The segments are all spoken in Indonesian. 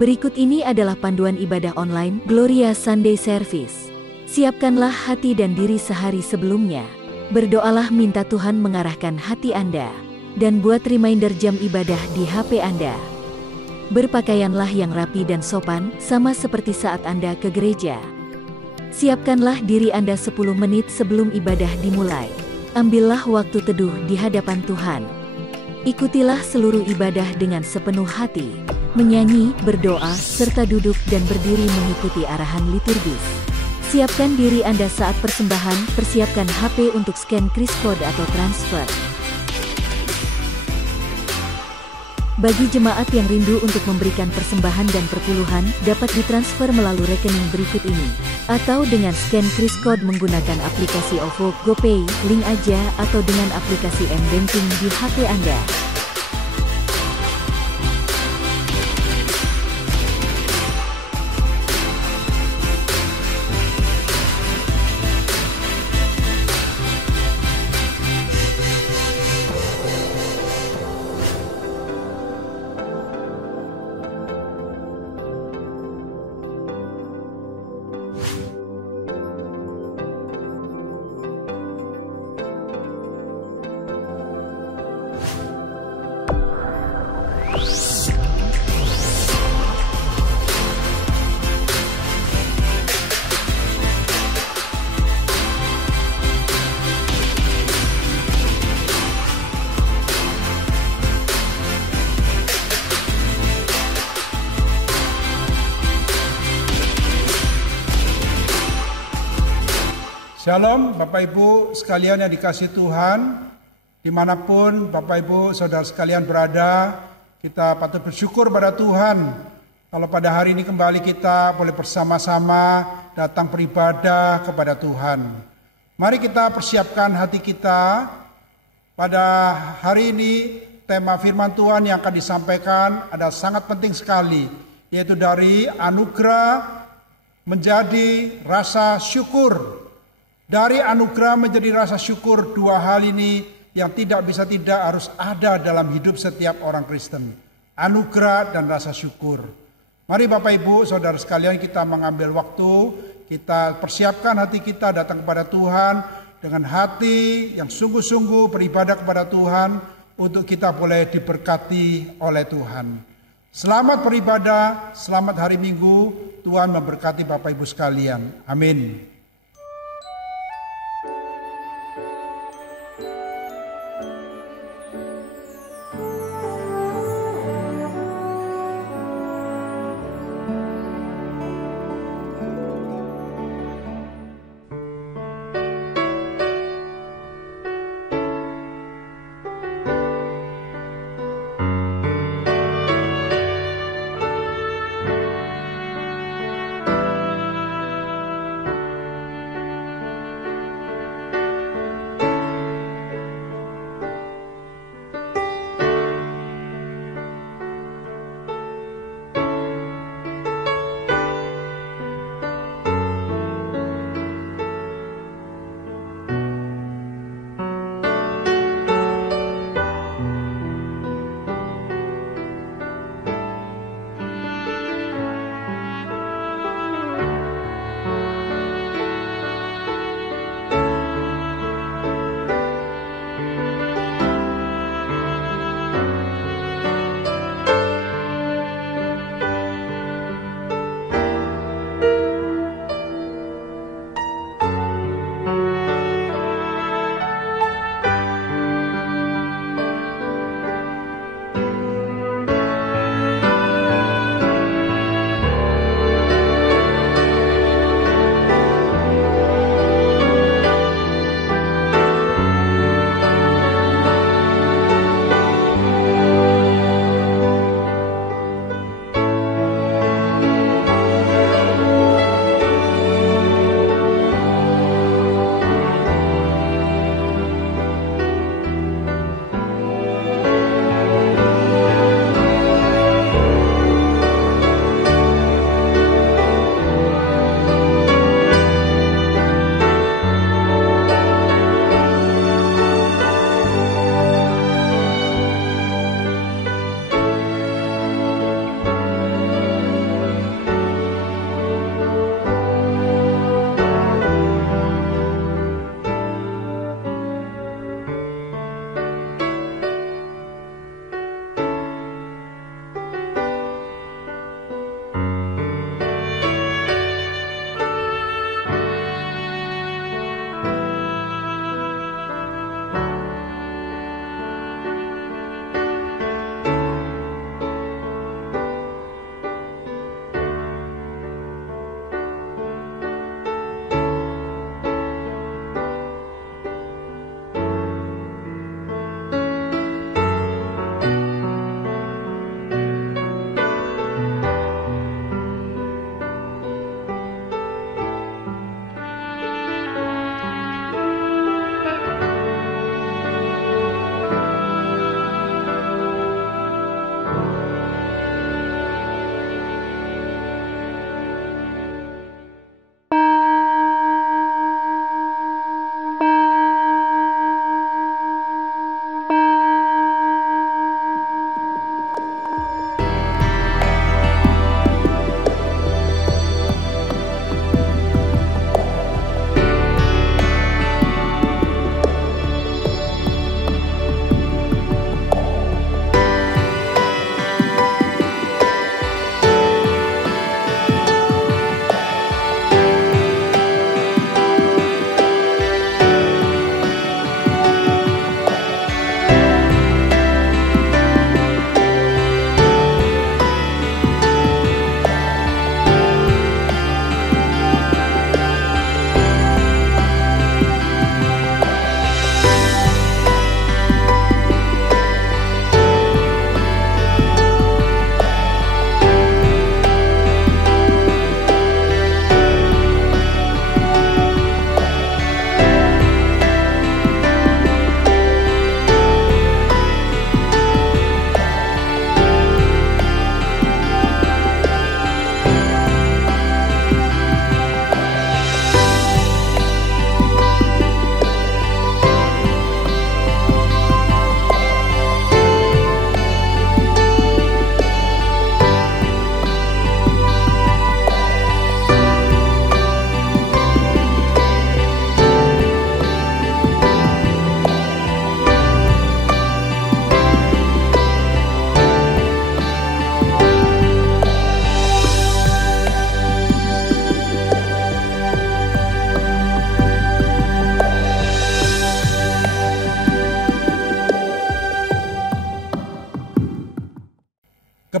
Berikut ini adalah panduan ibadah online Gloria Sunday Service. Siapkanlah hati dan diri sehari sebelumnya. Berdoalah minta Tuhan mengarahkan hati Anda. Dan buat reminder jam ibadah di HP Anda. Berpakaianlah yang rapi dan sopan, sama seperti saat Anda ke gereja. Siapkanlah diri Anda 10 menit sebelum ibadah dimulai. Ambillah waktu teduh di hadapan Tuhan. Ikutilah seluruh ibadah dengan sepenuh hati. Menyanyi, berdoa, serta duduk dan berdiri mengikuti arahan liturgis. Siapkan diri Anda saat persembahan, persiapkan HP untuk scan kris kode atau transfer. Bagi jemaat yang rindu untuk memberikan persembahan dan perpuluhan, dapat ditransfer melalui rekening berikut ini. Atau dengan scan kris kode menggunakan aplikasi OVO, GoPay, link aja, atau dengan aplikasi M-Banking di HP Anda. Shalom Bapak Ibu sekalian yang dikasihi Tuhan, dimanapun Bapak Ibu saudara sekalian berada, kita patut bersyukur pada Tuhan. Kalau pada hari ini kembali kita boleh bersama-sama datang beribadah kepada Tuhan. Mari kita persiapkan hati kita. Pada hari ini tema firman Tuhan yang akan disampaikan ada sangat penting sekali, yaitu dari anugerah menjadi rasa syukur. Dari anugerah menjadi rasa syukur, dua hal ini yang tidak bisa tidak harus ada dalam hidup setiap orang Kristen. Anugerah dan rasa syukur. Mari Bapak Ibu, saudara sekalian, kita mengambil waktu, kita persiapkan hati kita datang kepada Tuhan dengan hati yang sungguh-sungguh beribadah kepada Tuhan untuk kita boleh diberkati oleh Tuhan. Selamat beribadah, selamat hari Minggu, Tuhan memberkati Bapak Ibu sekalian. Amin.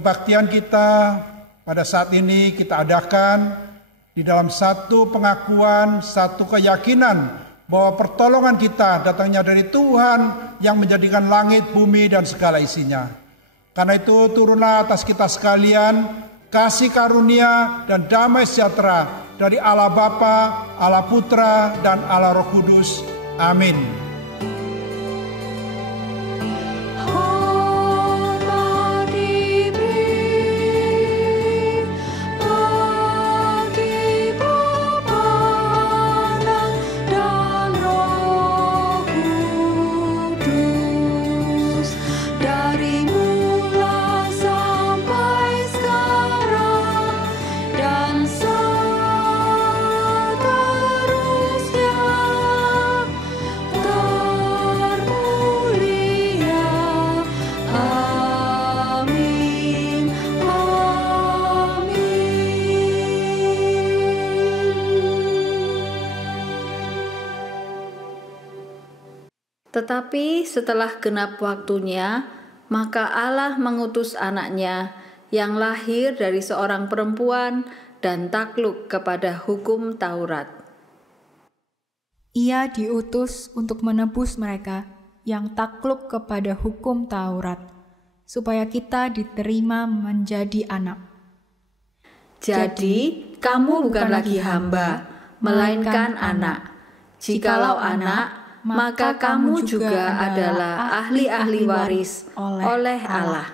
kebaktian kita pada saat ini kita adakan di dalam satu pengakuan, satu keyakinan bahwa pertolongan kita datangnya dari Tuhan yang menjadikan langit, bumi, dan segala isinya. Karena itu turunlah atas kita sekalian kasih karunia dan damai sejahtera dari Allah Bapa, Allah Putra, dan Allah Roh Kudus. Amin. Tetapi setelah genap waktunya, maka Allah mengutus anaknya yang lahir dari seorang perempuan dan takluk kepada hukum Taurat. Ia diutus untuk menebus mereka yang takluk kepada hukum Taurat, supaya kita diterima menjadi anak. Jadi, kamu bukan lagi hamba, melainkan anak. Jikalau anak, maka kamu juga adalah ahli-ahli waris oleh Allah.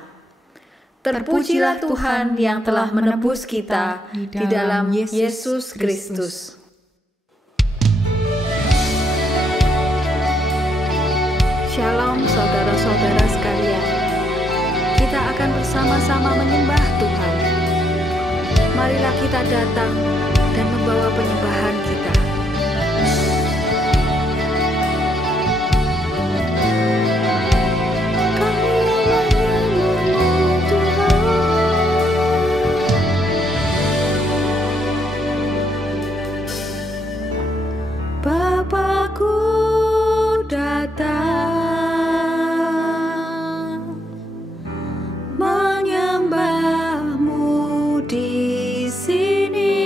Terpujilah Tuhan yang telah menebus kita di dalam Yesus Kristus. Shalom saudara-saudara sekalian. Kita akan bersama-sama menyembah Tuhan. Marilah kita datang dan membawa penyembahan kita. Bapakku datang menyembahmu di sini.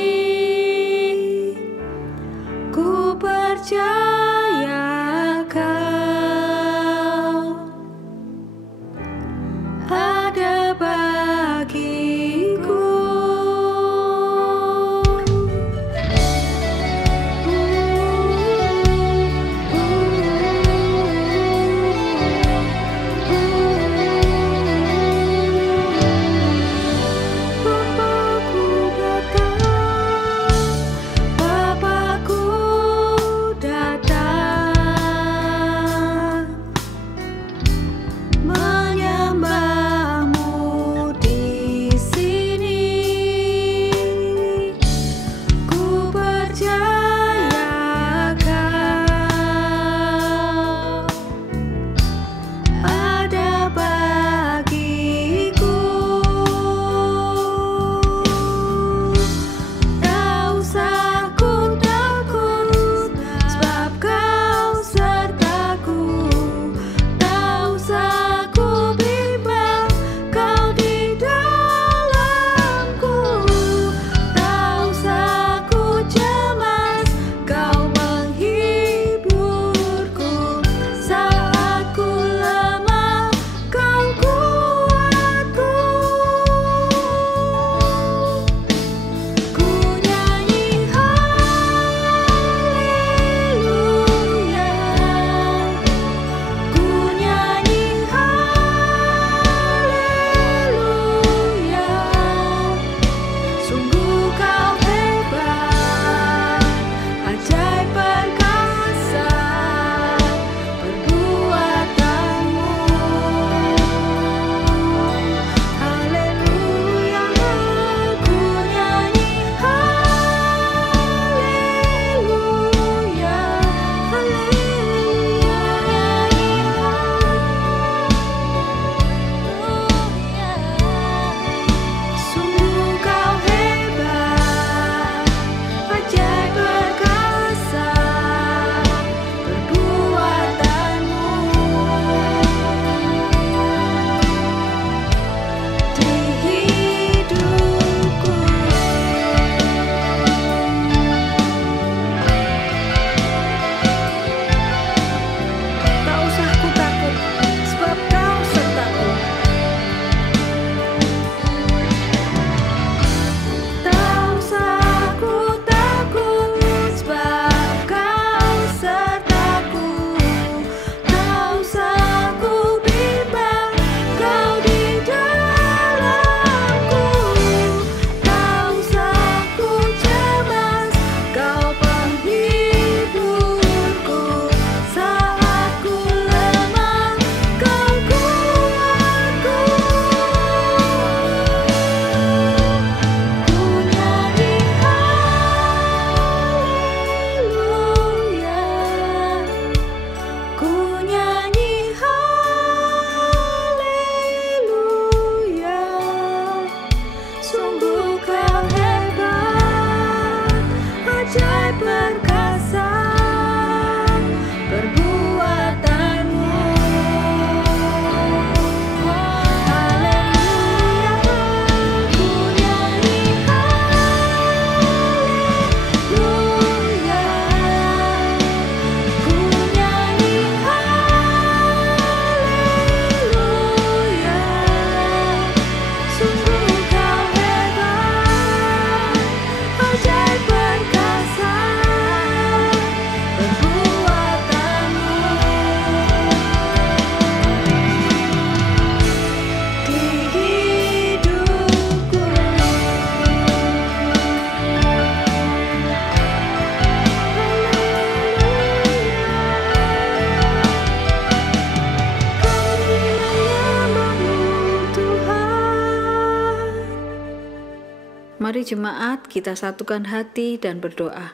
Mari jemaat kita satukan hati dan berdoa.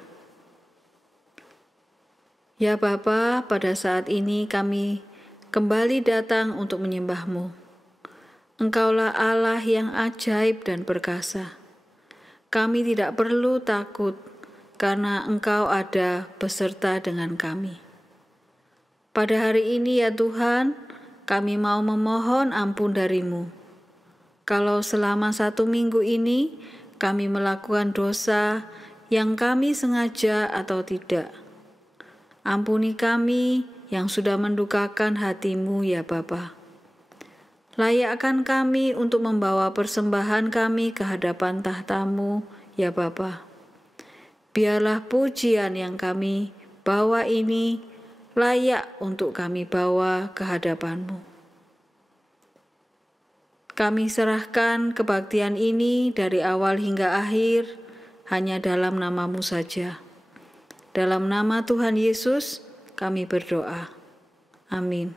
Ya Bapa, pada saat ini kami kembali datang untuk menyembah-Mu. Engkaulah Allah yang ajaib dan perkasa. Kami tidak perlu takut karena Engkau ada beserta dengan kami. Pada hari ini ya Tuhan, kami mau memohon ampun dari-Mu. Kalau selama 1 minggu ini kami melakukan dosa yang kami sengaja atau tidak, ampuni kami yang sudah mendukakan hati-Mu ya Bapa. Layakkan kami untuk membawa persembahan kami ke hadapan tahta-Mu ya Bapa. Biarlah pujian yang kami bawa ini layak untuk kami bawa ke hadapan-Mu. Kami serahkan kebaktian ini dari awal hingga akhir hanya dalam nama-Mu saja. Dalam nama Tuhan Yesus kami berdoa. Amin.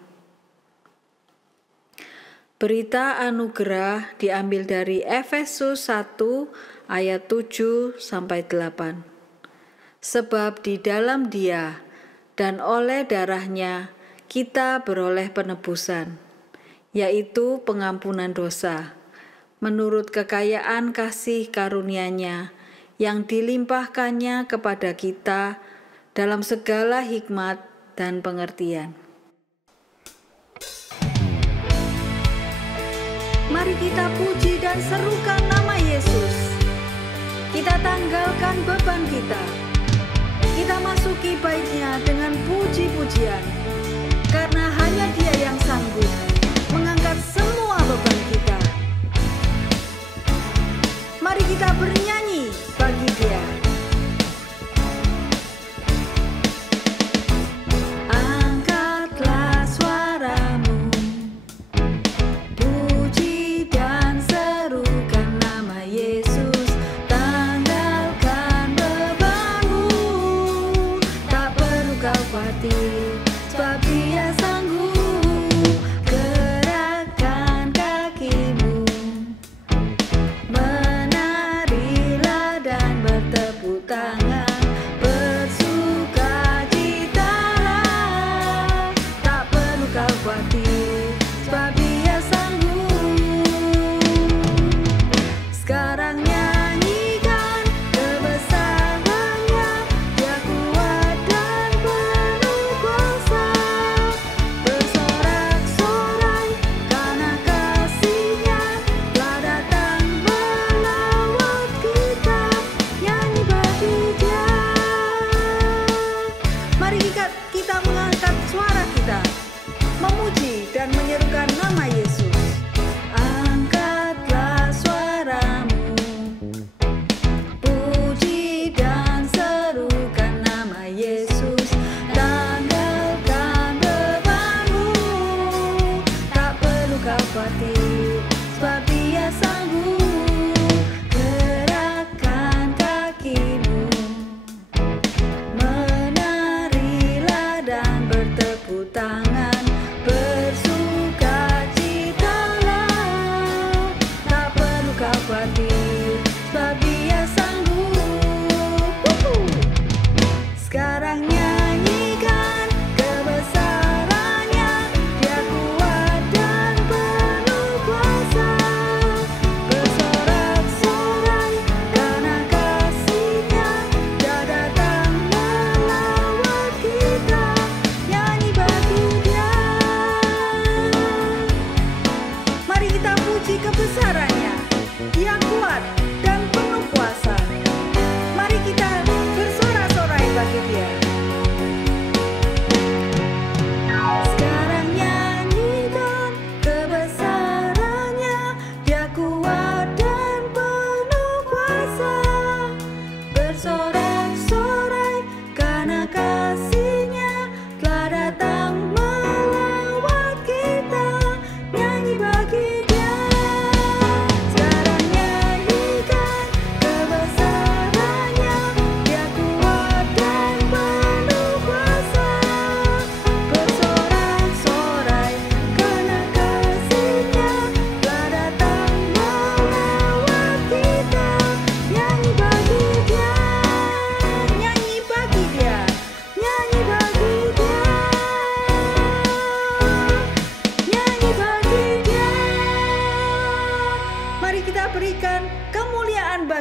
Berita anugerah diambil dari Efesus 1 ayat 7-8. Sebab di dalam Dia dan oleh darah-Nya kita beroleh penebusan, yaitu pengampunan dosa, menurut kekayaan kasih karunia-Nya yang dilimpahkannya kepada kita dalam segala hikmat dan pengertian. Mari kita puji dan serukan nama Yesus. Kita tanggalkan beban kita. Kita masuki bait-Nya dengan puji-pujian, karena hanya Dia yang sanggup mengangkat semua beban kita. Mari kita bernyanyi bagi Dia. Angkatlah suaramu, puji dan serukan nama Yesus. Tanggalkan bebanmu, tak perlu kau khawatir, sebab Dia sanggup. Gerakkan kakimu, menarilah dan bertepuk tangan, bersukacitalah, tak perlu kau khawatir, sebab Dia sanggup. Sekarang nyanyikan kebesaran-Nya, Dia kuat dan penuh kuasa. Bersorak-sorai karena kasih-Nya telah datang melawat kita. Nyanyi bagi Dia. Mari kita mengangkat suara kita, memuji dan menyerukan nama Yesus. Angkatlah suaramu, puji dan serukan nama Yesus. Tanggalkan bebanmu, tak perlu kau khawatir, sebab Dia sanggup. Gerakkan kakimu, menarilah dan bertepuk tangan, bersuka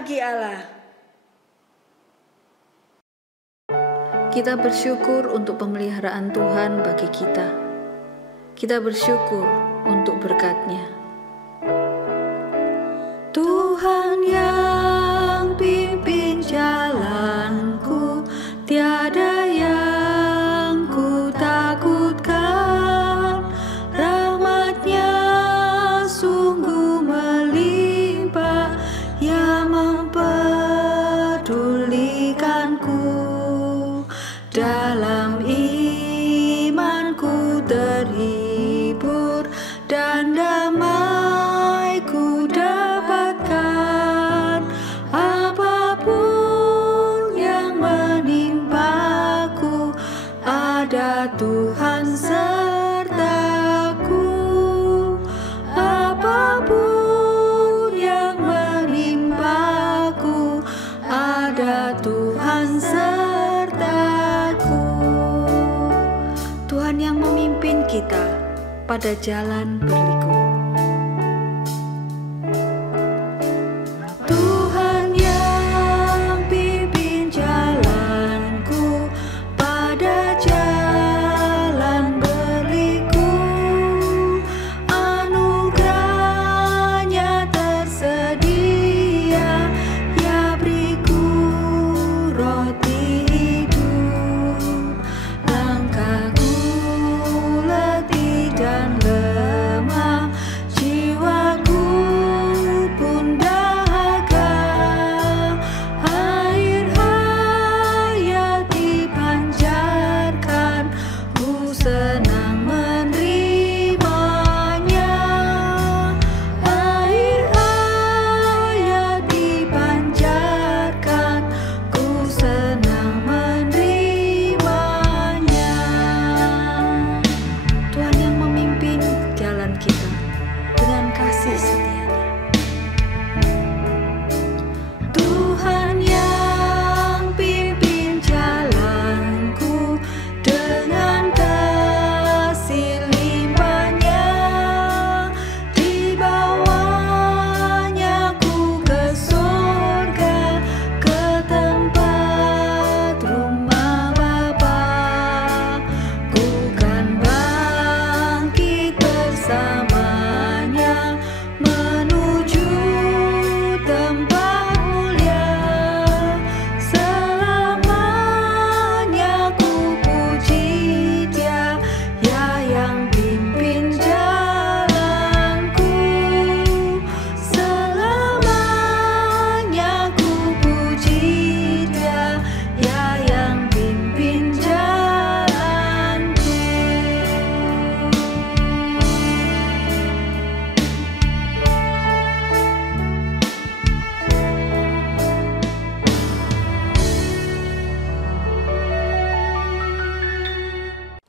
bagi Allah. Kita bersyukur untuk pemeliharaan Tuhan bagi kita. Kita bersyukur untuk berkat-Nya. Tuhan yang pimpin jalanku, tiada yang ku takutkan. Rahmat-Nya sungguh melimpah, yang mempedulikanku. Dalam imanku terhibur dan damai ku dapatkan. Apapun yang menimpaku, ada Tuhan sertaku. Apapun yang menimpaku, ada Tuhan sertaku. Tuhan yang memimpin kita pada jalan berliku. Tuhan yang pimpin jalanku pada jalan berliku. Anugerah-Nya tersedia, ya beriku roti hidup. Langkahku letih dan lemah, jiwaku pun dahaga. Air hayat dipancarkan, ku senang menerimanya. Air hayat dipancarkan, ku senang menerimanya. Tuhan yang memimpin jalan kita dengan kasih setia-Nya. Tuhan yang pimpin jalanku dengan kasih limpah-Nya. Di bawah-Nya ku ke surga, ke tempat rumah Bapa. Ku kan bangkit bersamanya, menuju tempat mulia. Selamanya ku puji Dia, ya yang pimpin jalanku. Selamanya ku puji Dia, ya yang pimpin jalanku.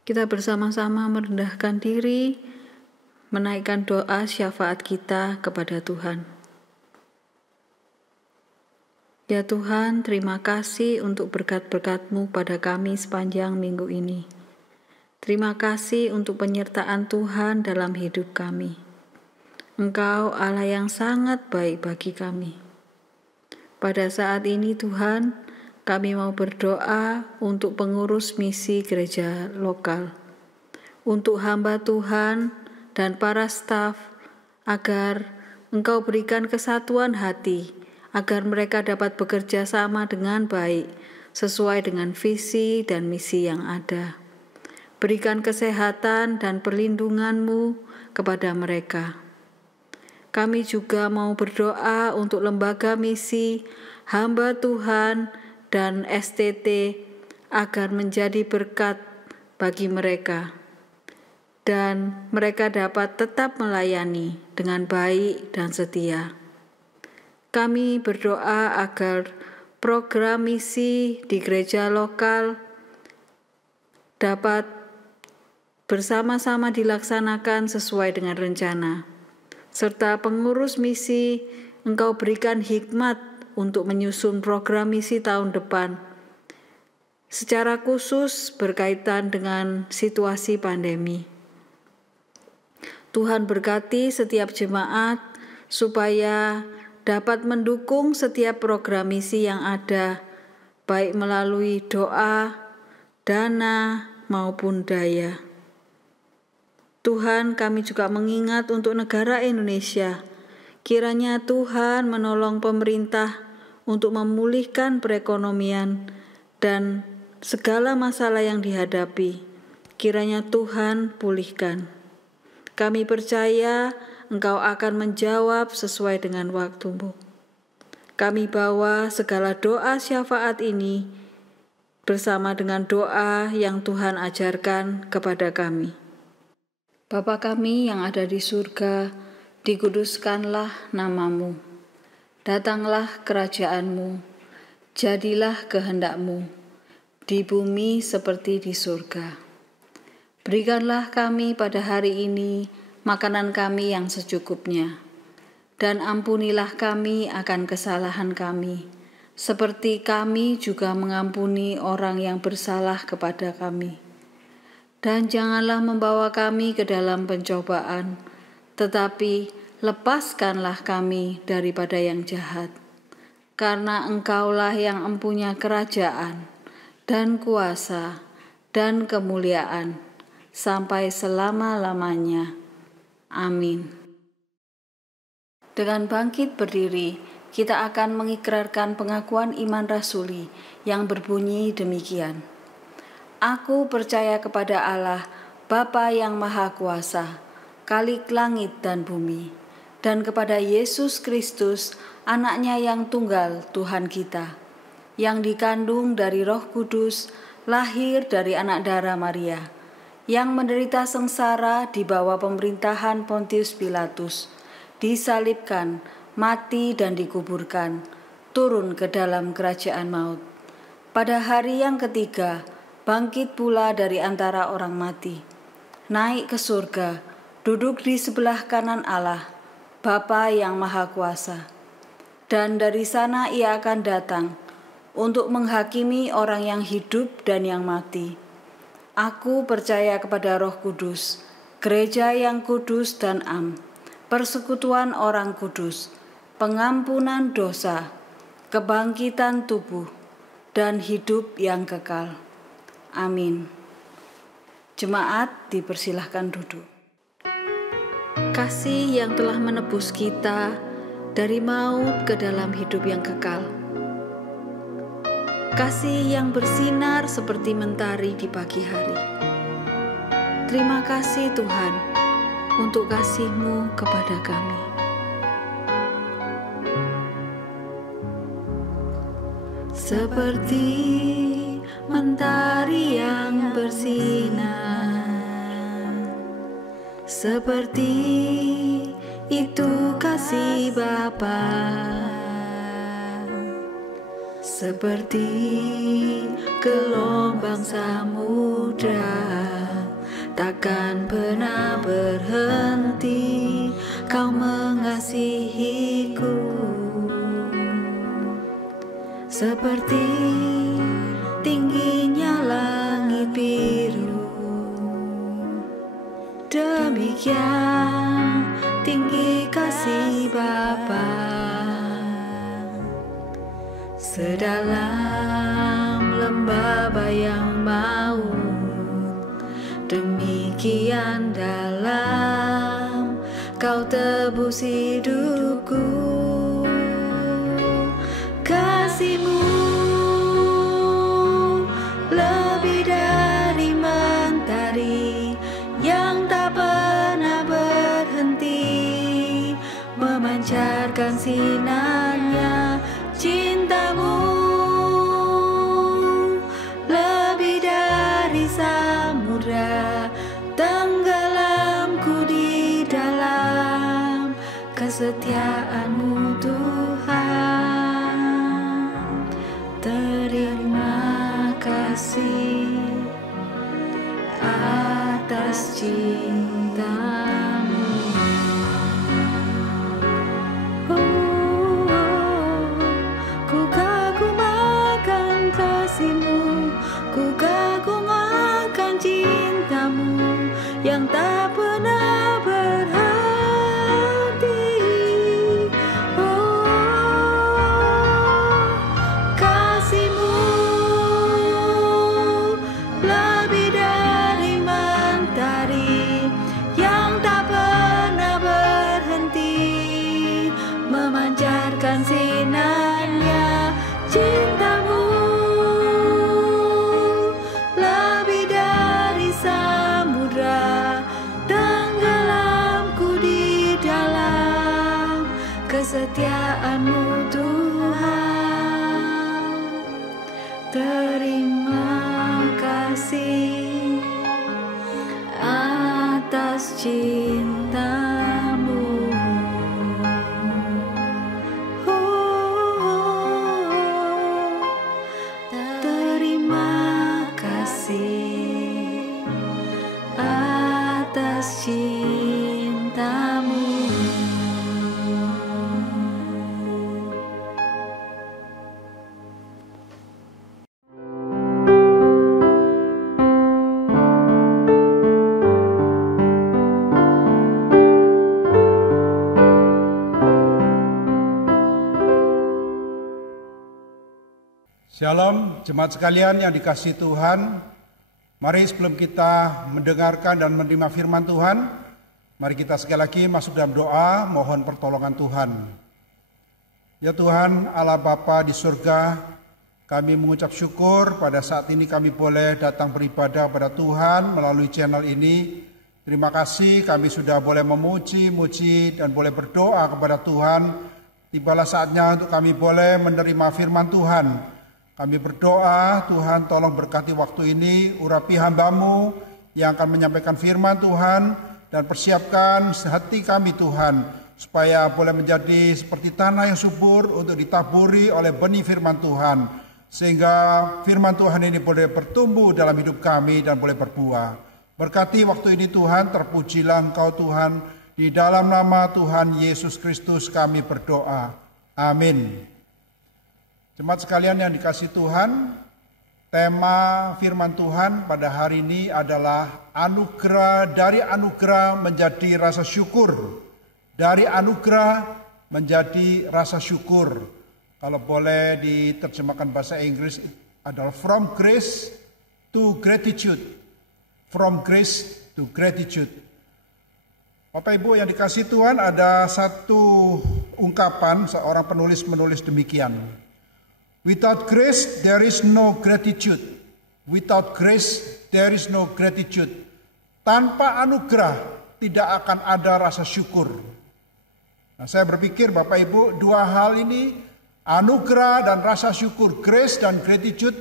Kita bersama-sama merendahkan diri, menaikkan doa syafaat kita kepada Tuhan. Ya Tuhan, terima kasih untuk berkat-berkat-Mu pada kami sepanjang minggu ini. Terima kasih untuk penyertaan Tuhan dalam hidup kami. Engkau Allah yang sangat baik bagi kami. Pada saat ini Tuhan, kami mau berdoa untuk pengurus misi gereja lokal, untuk hamba Tuhan dan para staf, agar Engkau berikan kesatuan hati, agar mereka dapat bekerja sama dengan baik, sesuai dengan visi dan misi yang ada. Berikan kesehatan dan perlindungan-Mu kepada mereka. Kami juga mau berdoa untuk lembaga misi, hamba Tuhan, dan STT agar menjadi berkat bagi mereka, dan mereka dapat tetap melayani dengan baik dan setia. Kami berdoa agar program misi di gereja lokal dapat bersama-sama dilaksanakan sesuai dengan rencana, serta pengurus misi Engkau berikan hikmat untuk menyusun program misi tahun depan, secara khusus berkaitan dengan situasi pandemi. Tuhan berkati setiap jemaat supaya dapat mendukung setiap program misi yang ada, baik melalui doa, dana, maupun daya. Tuhan, kami juga mengingat untuk negara Indonesia. Kiranya Tuhan menolong pemerintah untuk memulihkan perekonomian dan segala masalah yang dihadapi. Kiranya Tuhan pulihkan. Kami percaya Engkau akan menjawab sesuai dengan waktu-Mu. Kami bawa segala doa syafaat ini bersama dengan doa yang Tuhan ajarkan kepada kami. Bapa kami yang ada di surga, dikuduskanlah nama-Mu. Datanglah kerajaan-Mu, jadilah kehendak-Mu, di bumi seperti di surga. Berikanlah kami pada hari ini makanan kami yang secukupnya, dan ampunilah kami akan kesalahan kami, seperti kami juga mengampuni orang yang bersalah kepada kami. Dan janganlah membawa kami ke dalam pencobaan, tetapi lepaskanlah kami daripada yang jahat. Karena Engkaulah yang empunya kerajaan, dan kuasa, dan kemuliaan, sampai selama-lamanya. Amin. Dengan bangkit berdiri, kita akan mengikrarkan pengakuan iman rasuli yang berbunyi demikian. Aku percaya kepada Allah, Bapa yang Maha Kuasa, Khalik langit dan bumi, dan kepada Yesus Kristus, Anaknya yang tunggal Tuhan kita, yang dikandung dari Roh Kudus, lahir dari anak darah Maria, yang menderita sengsara di bawah pemerintahan Pontius Pilatus, disalibkan, mati dan dikuburkan, turun ke dalam kerajaan maut. Pada hari yang ketiga, bangkit pula dari antara orang mati, naik ke surga, duduk di sebelah kanan Allah, Bapa yang Maha Kuasa. Dan dari sana Ia akan datang untuk menghakimi orang yang hidup dan yang mati. Aku percaya kepada Roh Kudus, gereja yang kudus dan am, persekutuan orang kudus, pengampunan dosa, kebangkitan tubuh, dan hidup yang kekal. Amin. Jemaat dipersilahkan duduk. Kasih yang telah menebus kita dari maut ke dalam hidup yang kekal. Kasih yang bersinar seperti mentari di pagi hari. Terima kasih Tuhan untuk kasih-Mu kepada kami. Seperti mentari yang bersinar, seperti itu kasih Bapa, seperti gelombang samudra, takkan pernah berhenti Kau mengasihiku. Seperti tingginya langit biru, demikian tinggi kasih Bapa. Sedalam lembah bayang maut, demikian dalam Kau tebus hidupku. Kasih-Mu lebih dari mentari yang tak pernah berhenti memancarkan sinarnya. Cinta-Mu lebih dari samudra, tenggelamku di dalam kesetiaan-Mu Tuhan. Terima kasih atas cinta-Mu. Ku kagum akan kasih-Mu, ku kagum akan cinta-Mu yang tak pernah berhenti. cintamu. Terima kasih atas cintamu. Shalom, jemaat sekalian yang dikasihi Tuhan. Mari sebelum kita mendengarkan dan menerima firman Tuhan, mari kita sekali lagi masuk dalam doa, mohon pertolongan Tuhan. Ya Tuhan, Allah Bapa di surga, kami mengucap syukur pada saat ini kami boleh datang beribadah pada Tuhan melalui channel ini. Terima kasih kami sudah boleh memuji dan boleh berdoa kepada Tuhan. Tibalah saatnya untuk kami boleh menerima firman Tuhan. Kami berdoa, Tuhan tolong berkati waktu ini, urapi hamba-Mu yang akan menyampaikan firman Tuhan, dan persiapkan hati kami Tuhan, supaya boleh menjadi seperti tanah yang subur untuk ditaburi oleh benih firman Tuhan, sehingga firman Tuhan ini boleh bertumbuh dalam hidup kami dan boleh berbuah. Berkati waktu ini Tuhan, terpujilah Engkau Tuhan, di dalam nama Tuhan Yesus Kristus kami berdoa. Amin. Jemaat sekalian yang dikasihi Tuhan, tema firman Tuhan pada hari ini adalah anugerah, dari anugerah menjadi rasa syukur. Dari anugerah menjadi rasa syukur. Kalau boleh diterjemahkan bahasa Inggris adalah from grace to gratitude. From grace to gratitude. Bapak Ibu yang dikasihi Tuhan, ada satu ungkapan seorang penulis menulis demikian. Without grace, there is no gratitude. Without grace, there is no gratitude. Tanpa anugerah, tidak akan ada rasa syukur. Nah, saya berpikir Bapak Ibu, dua hal ini, anugerah dan rasa syukur, grace dan gratitude,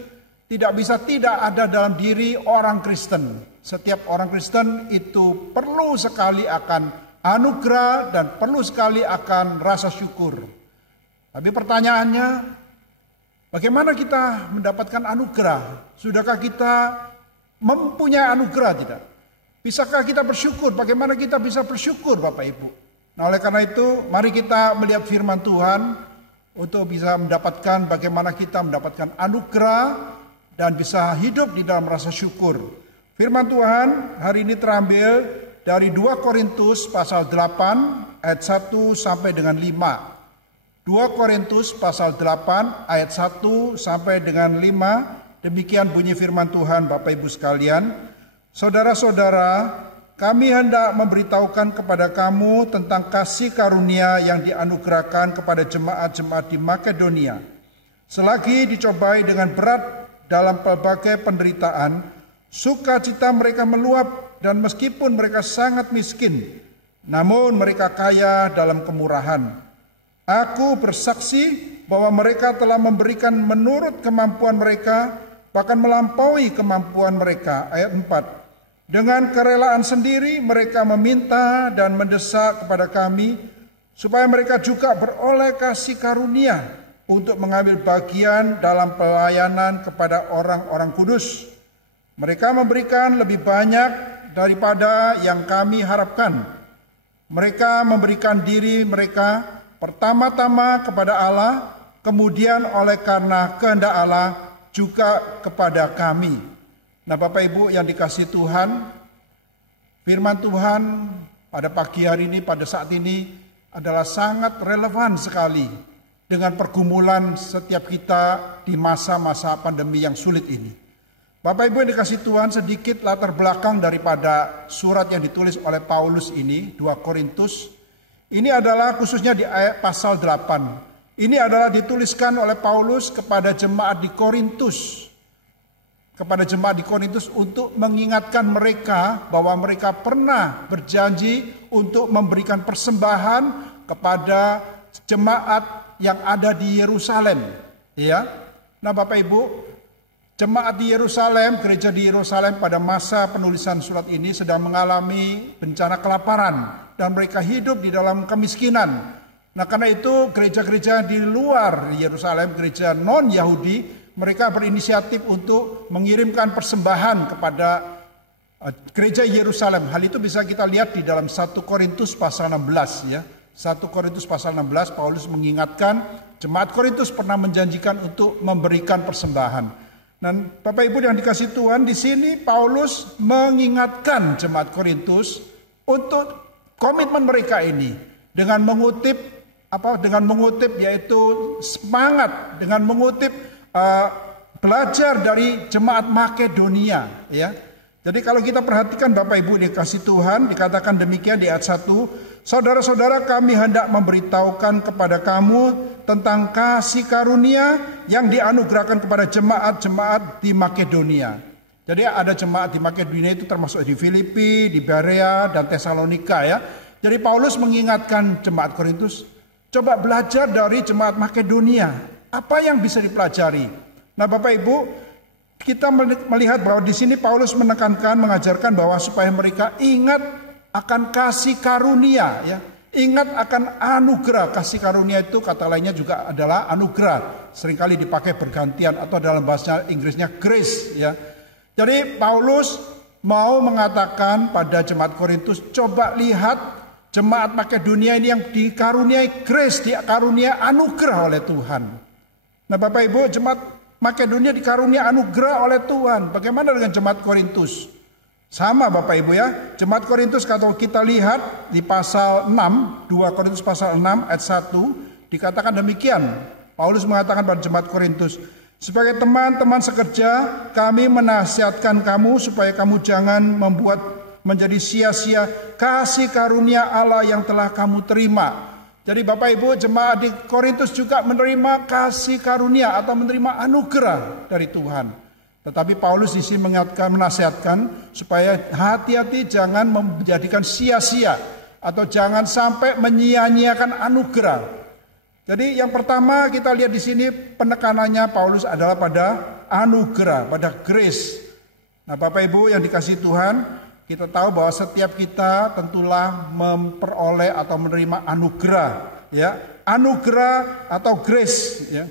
tidak bisa tidak ada dalam diri orang Kristen. Setiap orang Kristen itu perlu sekali akan anugerah dan perlu sekali akan rasa syukur. Tapi pertanyaannya, bagaimana kita mendapatkan anugerah? Sudahkah kita mempunyai anugerah tidak? Bisakah kita bersyukur? Bagaimana kita bisa bersyukur Bapak Ibu? Nah oleh karena itu mari kita melihat firman Tuhan untuk bisa mendapatkan bagaimana kita mendapatkan anugerah dan bisa hidup di dalam rasa syukur. Firman Tuhan hari ini terambil dari 2 Korintus pasal 8 ayat 1 sampai dengan 5. 2 Korintus pasal 8 ayat 1 sampai dengan 5, demikian bunyi firman Tuhan Bapak Ibu sekalian. Saudara-saudara, kami hendak memberitahukan kepada kamu tentang kasih karunia yang dianugerahkan kepada jemaat-jemaat di Makedonia. Selagi dicobai dengan berat dalam pelbagai penderitaan, sukacita mereka meluap, dan meskipun mereka sangat miskin, namun mereka kaya dalam kemurahan. Aku bersaksi bahwa mereka telah memberikan menurut kemampuan mereka, bahkan melampaui kemampuan mereka. Ayat 4. Dengan kerelaan sendiri mereka meminta dan mendesak kepada kami, supaya mereka juga beroleh kasih karunia untuk mengambil bagian dalam pelayanan kepada orang-orang kudus. Mereka memberikan lebih banyak daripada yang kami harapkan. Mereka memberikan diri mereka pertama-tama kepada Allah, kemudian oleh karena kehendak Allah juga kepada kami. Nah Bapak Ibu yang dikasihi Tuhan, firman Tuhan pada pagi hari ini, pada saat ini adalah sangat relevan sekali dengan pergumulan setiap kita di masa-masa pandemi yang sulit ini. Bapak Ibu yang dikasihi Tuhan, sedikit latar belakang daripada surat yang ditulis oleh Paulus ini, 2 Korintus. Ini adalah khususnya di ayat pasal 8. Ini adalah dituliskan oleh Paulus kepada jemaat di Korintus. Kepada jemaat di Korintus untuk mengingatkan mereka bahwa mereka pernah berjanji untuk memberikan persembahan kepada jemaat yang ada di Yerusalem. Ya. Nah Bapak Ibu, Jemaat di Yerusalem, gereja di Yerusalem pada masa penulisan surat ini sedang mengalami bencana kelaparan dan mereka hidup di dalam kemiskinan. Nah, karena itu gereja-gereja di luar Yerusalem, gereja non-Yahudi, mereka berinisiatif untuk mengirimkan persembahan kepada gereja Yerusalem. Hal itu bisa kita lihat di dalam 1 Korintus pasal 16 ya. 1 Korintus pasal 16 Paulus mengingatkan jemaat Korintus pernah menjanjikan untuk memberikan persembahan. Dan Bapak Ibu yang dikasihi Tuhan, di sini Paulus mengingatkan jemaat Korintus untuk komitmen mereka ini dengan mengutip yaitu semangat, dengan mengutip belajar dari jemaat Makedonia ya. Jadi kalau kita perhatikan Bapak Ibu dikasihi Tuhan, dikatakan demikian di ayat 1, saudara-saudara, kami hendak memberitahukan kepada kamu tentang kasih karunia yang dianugerahkan kepada jemaat-jemaat di Makedonia. Jadi ada jemaat di Makedonia itu termasuk di Filipi, di Berea, dan Tesalonika ya. Jadi Paulus mengingatkan jemaat Korintus, coba belajar dari jemaat Makedonia. Apa yang bisa dipelajari? Nah Bapak Ibu, kita melihat bahwa di sini Paulus menekankan, mengajarkan bahwa supaya mereka ingat akan kasih karunia ya. Ingat akan anugerah. Kasih karunia itu kata lainnya juga adalah anugerah. Seringkali dipakai bergantian atau dalam bahasa Inggrisnya grace ya. Jadi Paulus mau mengatakan pada jemaat Korintus, coba lihat jemaat Makedonia ini yang dikaruniai grace, dikaruniai anugerah oleh Tuhan. Nah Bapak Ibu, jemaat Makedonia dikaruniai anugerah oleh Tuhan. Bagaimana dengan jemaat Korintus? Sama Bapak Ibu ya. Jemaat Korintus kalau kita lihat di pasal 6, 2 Korintus pasal 6 ayat 1, dikatakan demikian. Paulus mengatakan pada jemaat Korintus, sebagai teman-teman sekerja, kami menasihatkan kamu supaya kamu jangan membuat menjadi sia-sia kasih karunia Allah yang telah kamu terima. Jadi Bapak Ibu, jemaat di Korintus juga menerima kasih karunia atau menerima anugerah dari Tuhan. Tetapi Paulus di sini menasihatkan supaya hati-hati jangan menjadikan sia-sia atau jangan sampai menyia-nyiakan anugerah. Jadi yang pertama kita lihat di sini penekanannya Paulus adalah pada anugerah, pada grace. Nah Bapak Ibu yang dikasihi Tuhan, kita tahu bahwa setiap kita tentulah memperoleh atau menerima anugerah, ya, anugerah atau grace, ya.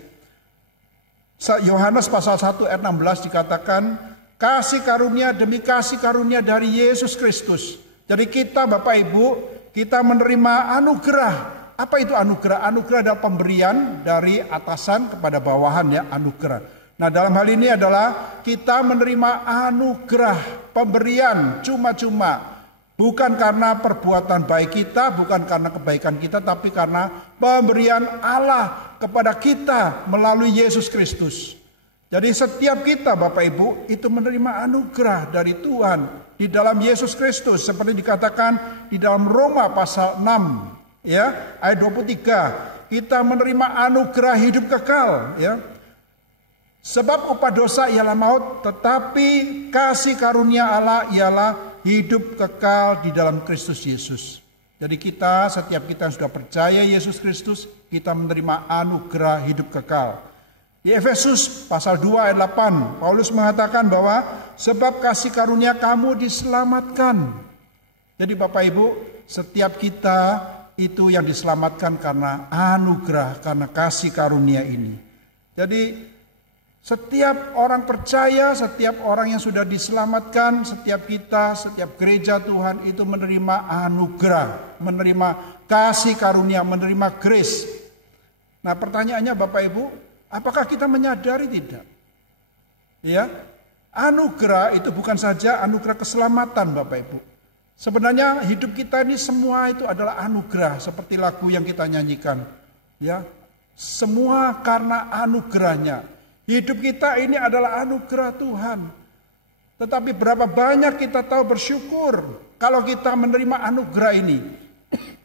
Yohanes pasal 1 ayat 16 dikatakan kasih karunia demi kasih karunia dari Yesus Kristus. Jadi kita Bapak Ibu, kita menerima anugerah. Apa itu anugerah? Anugerah adalah pemberian dari atasan kepada bawahan ya, anugerah. Nah dalam hal ini adalah kita menerima anugerah, pemberian cuma-cuma. Bukan karena perbuatan baik kita, bukan karena kebaikan kita, tapi karena pemberian Allah kepada kita melalui Yesus Kristus. Jadi setiap kita Bapak Ibu itu menerima anugerah dari Tuhan di dalam Yesus Kristus. Seperti dikatakan di dalam Roma pasal 6 ya, ayat 23. Kita menerima anugerah hidup kekal ya. Sebab upah dosa ialah maut, tetapi kasih karunia Allah ialah hidup kekal di dalam Kristus Yesus. Jadi kita, setiap kita yang sudah percaya Yesus Kristus, kita menerima anugerah hidup kekal. Di Efesus pasal 2 ayat 8, Paulus mengatakan bahwa sebab kasih karunia kamu diselamatkan. Jadi Bapak Ibu, setiap kita itu yang diselamatkan karena anugerah, karena kasih karunia ini. Jadi setiap orang percaya, setiap orang yang sudah diselamatkan, setiap kita, setiap gereja Tuhan itu menerima anugerah, menerima kasih karunia, menerima grace. Nah pertanyaannya Bapak Ibu, apakah kita menyadari tidak? Ya, anugerah itu bukan saja anugerah keselamatan Bapak Ibu. Sebenarnya hidup kita ini semua itu adalah anugerah, seperti lagu yang kita nyanyikan. Ya, semua karena anugerahnya. Hidup kita ini adalah anugerah Tuhan. Tetapi berapa banyak kita tahu bersyukur kalau kita menerima anugerah ini.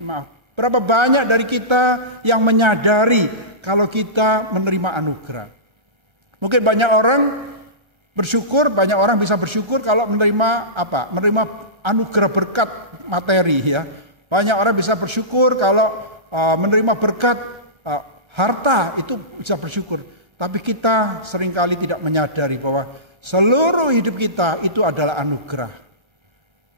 Maaf, berapa banyak dari kita yang menyadari kalau kita menerima anugerah. Mungkin banyak orang bersyukur, banyak orang bisa bersyukur kalau menerima apa? Menerima anugerah berkat materi ya. Banyak orang bisa bersyukur kalau menerima berkat harta, itu bisa bersyukur. Tapi kita seringkali tidak menyadari bahwa seluruh hidup kita itu adalah anugerah.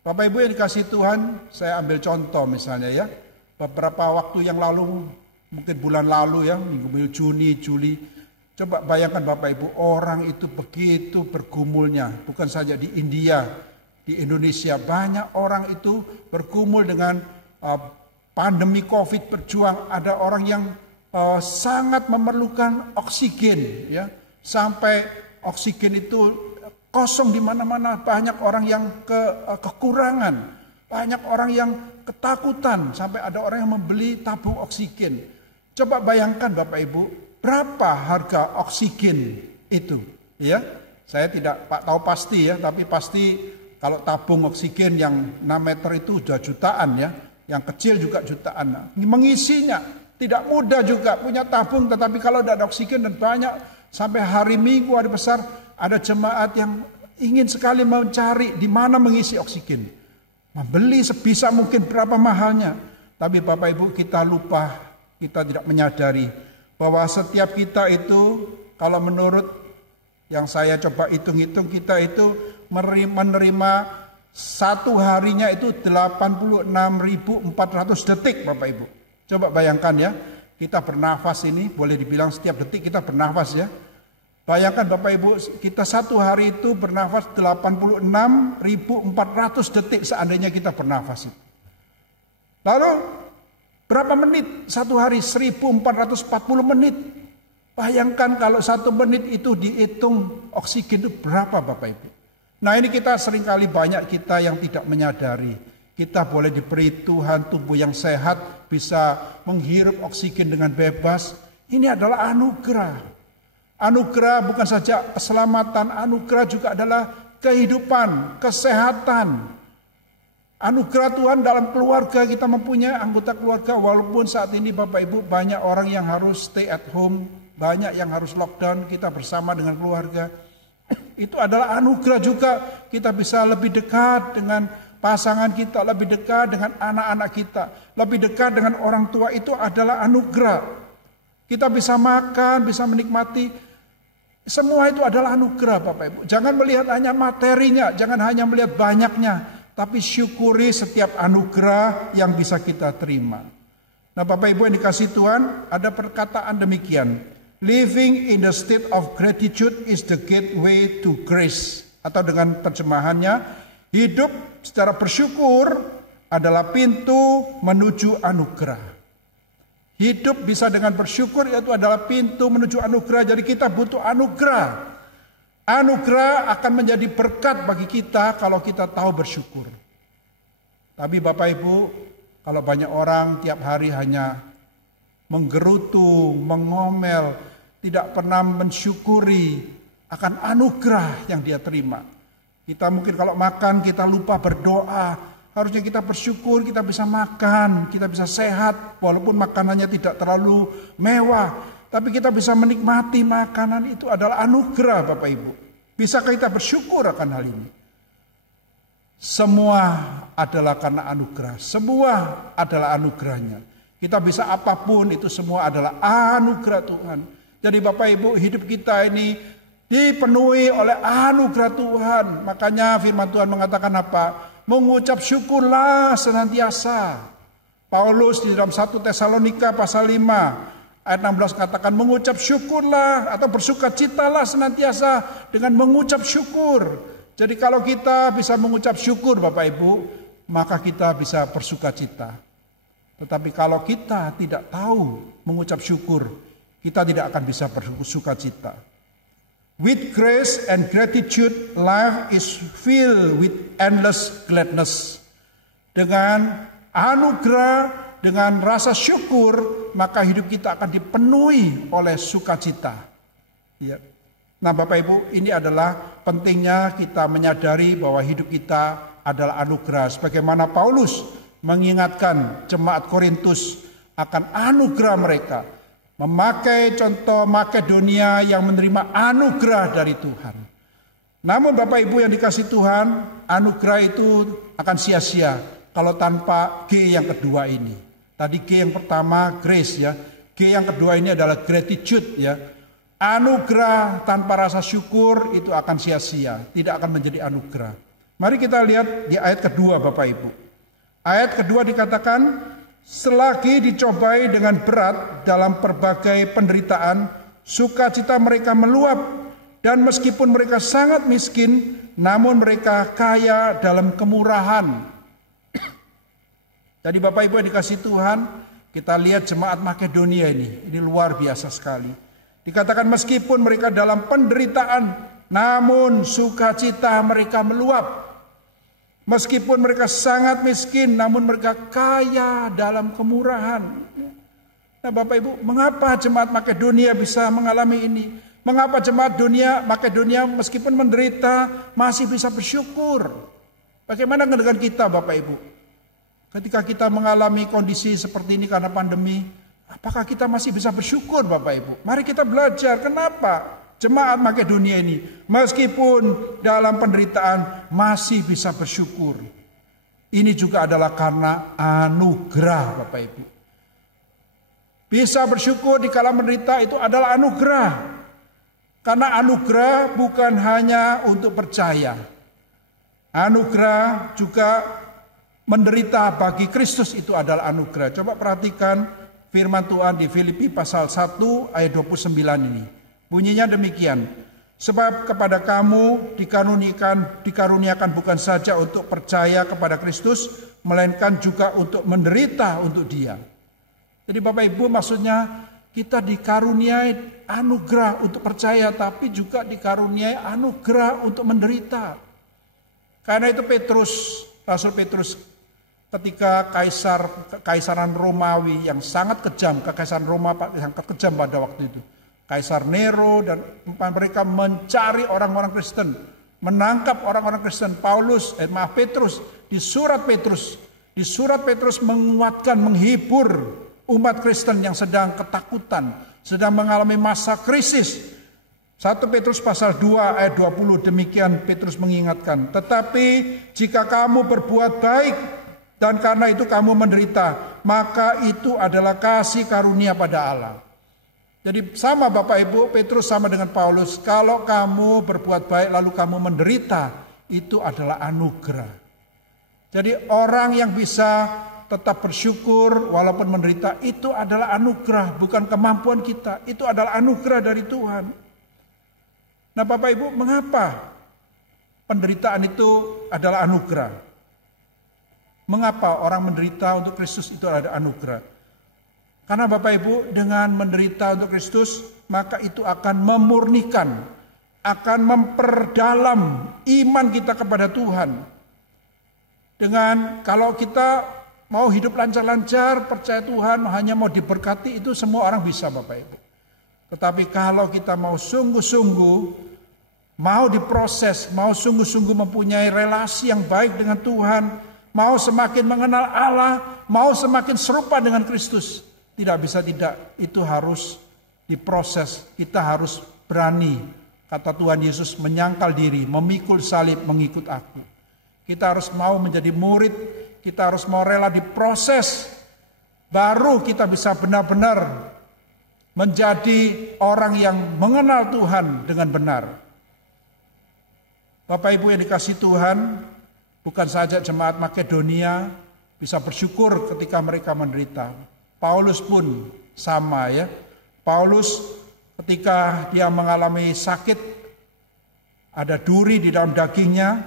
Bapak Ibu yang dikasihi Tuhan, saya ambil contoh misalnya ya. Beberapa waktu yang lalu, mungkin bulan lalu ya, minggu Juni, Juli. Coba bayangkan Bapak Ibu, orang itu begitu bergumulnya. Bukan saja di India, di Indonesia. Banyak orang itu bergumul dengan pandemi COVID, berjuang. Ada orang yang sangat memerlukan oksigen ya, sampai oksigen itu kosong di mana-mana. Banyak orang yang kekurangan, banyak orang yang ketakutan, sampai ada orang yang membeli tabung oksigen. Coba bayangkan Bapak Ibu, berapa harga oksigen itu ya? Saya tidak tahu pasti ya, tapi pasti kalau tabung oksigen yang 6 meter itu sudah jutaan ya, yang kecil juga jutaan. Mengisinya tidak mudah juga, punya tabung, tetapi kalau tidak ada oksigen dan banyak, sampai hari Minggu, hari besar, ada jemaat yang ingin sekali mencari di mana mengisi oksigen. Membeli sebisa mungkin berapa mahalnya. Tapi Bapak Ibu, kita lupa, kita tidak menyadari bahwa setiap kita itu, kalau menurut yang saya coba hitung-hitung, kita itu menerima satu harinya itu 86.400 detik Bapak Ibu. Coba bayangkan ya, kita bernafas ini, boleh dibilang setiap detik kita bernafas ya. Bayangkan Bapak Ibu, kita satu hari itu bernafas 86.400 detik seandainya kita bernafas. Lalu berapa menit? Satu hari 1.440 menit. Bayangkan kalau 1 menit itu dihitung oksigen itu berapa Bapak Ibu. Nah ini kita seringkali banyak kita yang tidak menyadari. Kita boleh diberi Tuhan tubuh yang sehat, bisa menghirup oksigen dengan bebas. Ini adalah anugerah. Anugerah bukan saja keselamatan, anugerah juga adalah kehidupan, kesehatan. Anugerah Tuhan dalam keluarga, kita mempunyai anggota keluarga, walaupun saat ini Bapak Ibu banyak orang yang harus stay at home, banyak yang harus lockdown, kita bersama dengan keluarga. Itu adalah anugerah juga, kita bisa lebih dekat dengan pasangan kita, lebih dekat dengan anak-anak kita, lebih dekat dengan orang tua. Itu adalah anugerah. Kita bisa makan, bisa menikmati. Semua itu adalah anugerah Bapak Ibu. Jangan melihat hanya materinya, jangan hanya melihat banyaknya, tapi syukuri setiap anugerah yang bisa kita terima. Nah Bapak Ibu yang dikasihi Tuhan, ada perkataan demikian. Living in the state of gratitude is the gateway to grace. Atau dengan terjemahannya, hidup secara bersyukur adalah pintu menuju anugerah. Hidup bisa dengan bersyukur, itu adalah pintu menuju anugerah. Jadi kita butuh anugerah. Anugerah akan menjadi berkat bagi kita kalau kita tahu bersyukur. Tapi Bapak Ibu, kalau banyak orang tiap hari hanya menggerutu, mengomel, tidak pernah mensyukuri akan anugerah yang dia terima. Kita mungkin kalau makan kita lupa berdoa. Harusnya kita bersyukur kita bisa makan, kita bisa sehat. Walaupun makanannya tidak terlalu mewah, tapi kita bisa menikmati makanan. Itu adalah anugerah Bapak Ibu. Bisakah kita bersyukur akan hal ini? Semua adalah karena anugerah. Semua adalah anugerahnya. Kita bisa apapun, itu semua adalah anugerah Tuhan. Jadi Bapak Ibu, hidup kita ini dipenuhi oleh anugerah Tuhan. Makanya firman Tuhan mengatakan apa? Mengucap syukurlah senantiasa. Paulus di dalam 1 Tesalonika pasal 5 ayat 16 katakan mengucap syukurlah atau bersukacitalah senantiasa dengan mengucap syukur. Jadi kalau kita bisa mengucap syukur Bapak Ibu, maka kita bisa bersukacita. Tetapi kalau kita tidak tahu mengucap syukur, kita tidak akan bisa bersukacita. With grace and gratitude, life is filled with endless gladness. Dengan anugerah, dengan rasa syukur, maka hidup kita akan dipenuhi oleh sukacita. Ya. Nah Bapak Ibu, ini adalah pentingnya kita menyadari bahwa hidup kita adalah anugerah. Sebagaimana Paulus mengingatkan jemaat Korintus akan anugerah mereka. Memakai contoh Makedonia yang menerima anugerah dari Tuhan. Namun Bapak Ibu yang dikasihi Tuhan, anugerah itu akan sia-sia kalau tanpa G yang kedua ini. Tadi G yang pertama grace ya, G yang kedua ini adalah gratitude ya. Anugerah tanpa rasa syukur itu akan sia-sia, tidak akan menjadi anugerah. Mari kita lihat di ayat kedua Bapak Ibu. Ayat kedua dikatakan, selagi dicobai dengan berat dalam berbagai penderitaan, sukacita mereka meluap, dan meskipun mereka sangat miskin, namun mereka kaya dalam kemurahan. Jadi Bapak Ibu yang dikasihi Tuhan, kita lihat jemaat Makedonia ini luar biasa sekali. Dikatakan meskipun mereka dalam penderitaan, namun sukacita mereka meluap. Meskipun mereka sangat miskin, namun mereka kaya dalam kemurahan. Nah Bapak Ibu, mengapa jemaat Makedonia bisa mengalami ini? Mengapa jemaat Makedonia meskipun menderita masih bisa bersyukur? Bagaimana dengan kita Bapak Ibu? Ketika kita mengalami kondisi seperti ini karena pandemi, apakah kita masih bisa bersyukur Bapak Ibu? Mari kita belajar kenapa jemaat Makedonia ini meskipun dalam penderitaan masih bisa bersyukur. Ini juga adalah karena anugerah Bapak Ibu. Bisa bersyukur di kala menderita itu adalah anugerah. Karena anugerah bukan hanya untuk percaya. Anugerah juga menderita bagi Kristus itu adalah anugerah. Coba perhatikan firman Tuhan di Filipi pasal 1 ayat 29 ini. Bunyinya demikian. Sebab kepada kamu dikaruniakan bukan saja untuk percaya kepada Kristus, melainkan juga untuk menderita untuk Dia. Jadi Bapak Ibu, maksudnya kita dikaruniai anugerah untuk percaya, tapi juga dikaruniai anugerah untuk menderita. Karena itu Rasul Petrus ketika kekaisaran Romawi yang sangat kejam, kekaisaran Roma yang kejam pada waktu itu, Kaisar Nero dan mereka mencari orang-orang Kristen, menangkap orang-orang Kristen. Petrus di surat Petrus menguatkan, menghibur umat Kristen yang sedang ketakutan, sedang mengalami masa krisis. 1 Petrus pasal 2 ayat 20 demikian Petrus mengingatkan, tetapi jika kamu berbuat baik dan karena itu kamu menderita, maka itu adalah kasih karunia pada Allah. Jadi sama Bapak Ibu, Petrus sama dengan Paulus, kalau kamu berbuat baik lalu kamu menderita, itu adalah anugerah. Jadi orang yang bisa tetap bersyukur walaupun menderita, itu adalah anugerah, bukan kemampuan kita, itu adalah anugerah dari Tuhan. Nah Bapak Ibu, mengapa penderitaan itu adalah anugerah? Mengapa orang menderita untuk Kristus itu adalah anugerah? Karena Bapak Ibu, dengan menderita untuk Kristus, maka itu akan memurnikan, akan memperdalam iman kita kepada Tuhan. Dengan kalau kita mau hidup lancar-lancar, percaya Tuhan, hanya mau diberkati, itu semua orang bisa Bapak Ibu. Tetapi kalau kita mau sungguh-sungguh, mau diproses, mau sungguh-sungguh mempunyai relasi yang baik dengan Tuhan, mau semakin mengenal Allah, mau semakin serupa dengan Kristus, tidak bisa tidak, itu harus diproses. Kita harus berani, kata Tuhan Yesus, menyangkal diri, memikul salib, mengikut aku. Kita harus mau menjadi murid, kita harus mau rela diproses, baru kita bisa benar-benar menjadi orang yang mengenal Tuhan dengan benar. Bapak Ibu yang dikasihi Tuhan, bukan saja jemaat Makedonia bisa bersyukur ketika mereka menderita. Paulus pun sama ya. Paulus ketika dia mengalami sakit, ada duri di dalam dagingnya,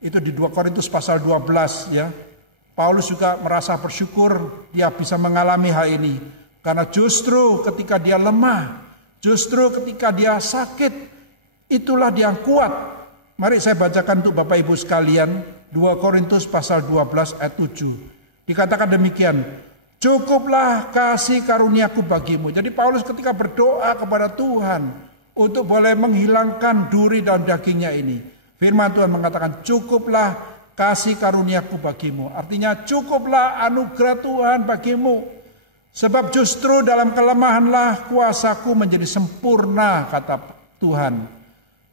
itu di 2 Korintus pasal 12 ya. Paulus juga merasa bersyukur dia bisa mengalami hal ini. Karena justru ketika dia lemah, justru ketika dia sakit, itulah dia yang kuat. Mari saya bacakan untuk Bapak Ibu sekalian, 2 Korintus pasal 12 ayat 7. Dikatakan demikian, cukuplah kasih karuniaku bagimu. Jadi Paulus ketika berdoa kepada Tuhan untuk boleh menghilangkan duri dalam dagingnya ini, firman Tuhan mengatakan cukuplah kasih karuniaku bagimu. Artinya cukuplah anugerah Tuhan bagimu. Sebab justru dalam kelemahanlah kuasaku menjadi sempurna, kata Tuhan.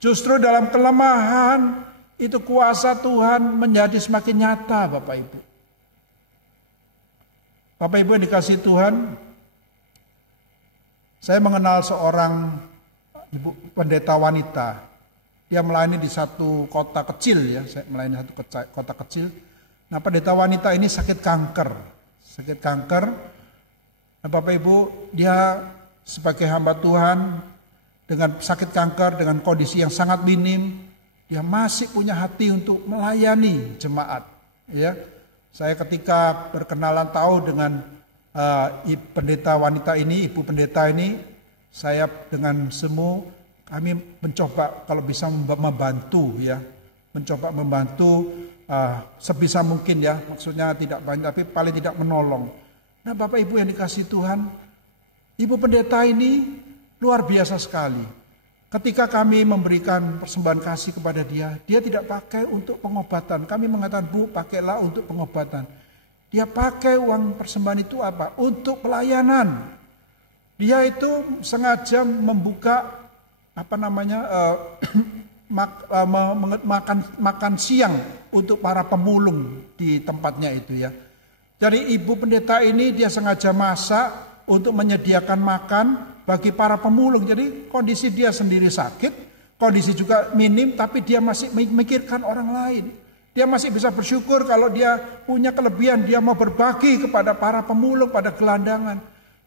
Justru dalam kelemahan itu kuasa Tuhan menjadi semakin nyata Bapak Ibu. Bapak Ibu yang dikasihi Tuhan, saya mengenal seorang ibu pendeta wanita. Dia melayani di satu kota kecil ya, saya melayani satu kota kecil. Nah, pendeta wanita ini sakit kanker. Nah, Bapak Ibu, dia sebagai hamba Tuhan dengan sakit kanker, dengan kondisi yang sangat minim, dia masih punya hati untuk melayani jemaat. Ya, saya ketika berkenalan tahu dengan pendeta wanita ini, ibu pendeta ini, saya dengan semu kami mencoba kalau bisa membantu ya, sebisa mungkin ya, maksudnya tidak banyak tapi paling tidak menolong. Nah, Bapak Ibu yang dikasihi Tuhan, ibu pendeta ini luar biasa sekali. Ketika kami memberikan persembahan kasih kepada dia, dia tidak pakai untuk pengobatan. Kami mengatakan, Bu, pakailah untuk pengobatan. Dia pakai uang persembahan itu apa? Untuk pelayanan. Dia itu sengaja membuka makan siang untuk para pemulung di tempatnya itu ya. Jadi ibu pendeta ini dia sengaja masak untuk menyediakan makan bagi para pemulung. Jadi kondisi dia sendiri sakit, kondisi juga minim, tapi dia masih memikirkan orang lain. Dia masih bisa bersyukur kalau dia punya kelebihan, dia mau berbagi kepada para pemulung, pada gelandangan.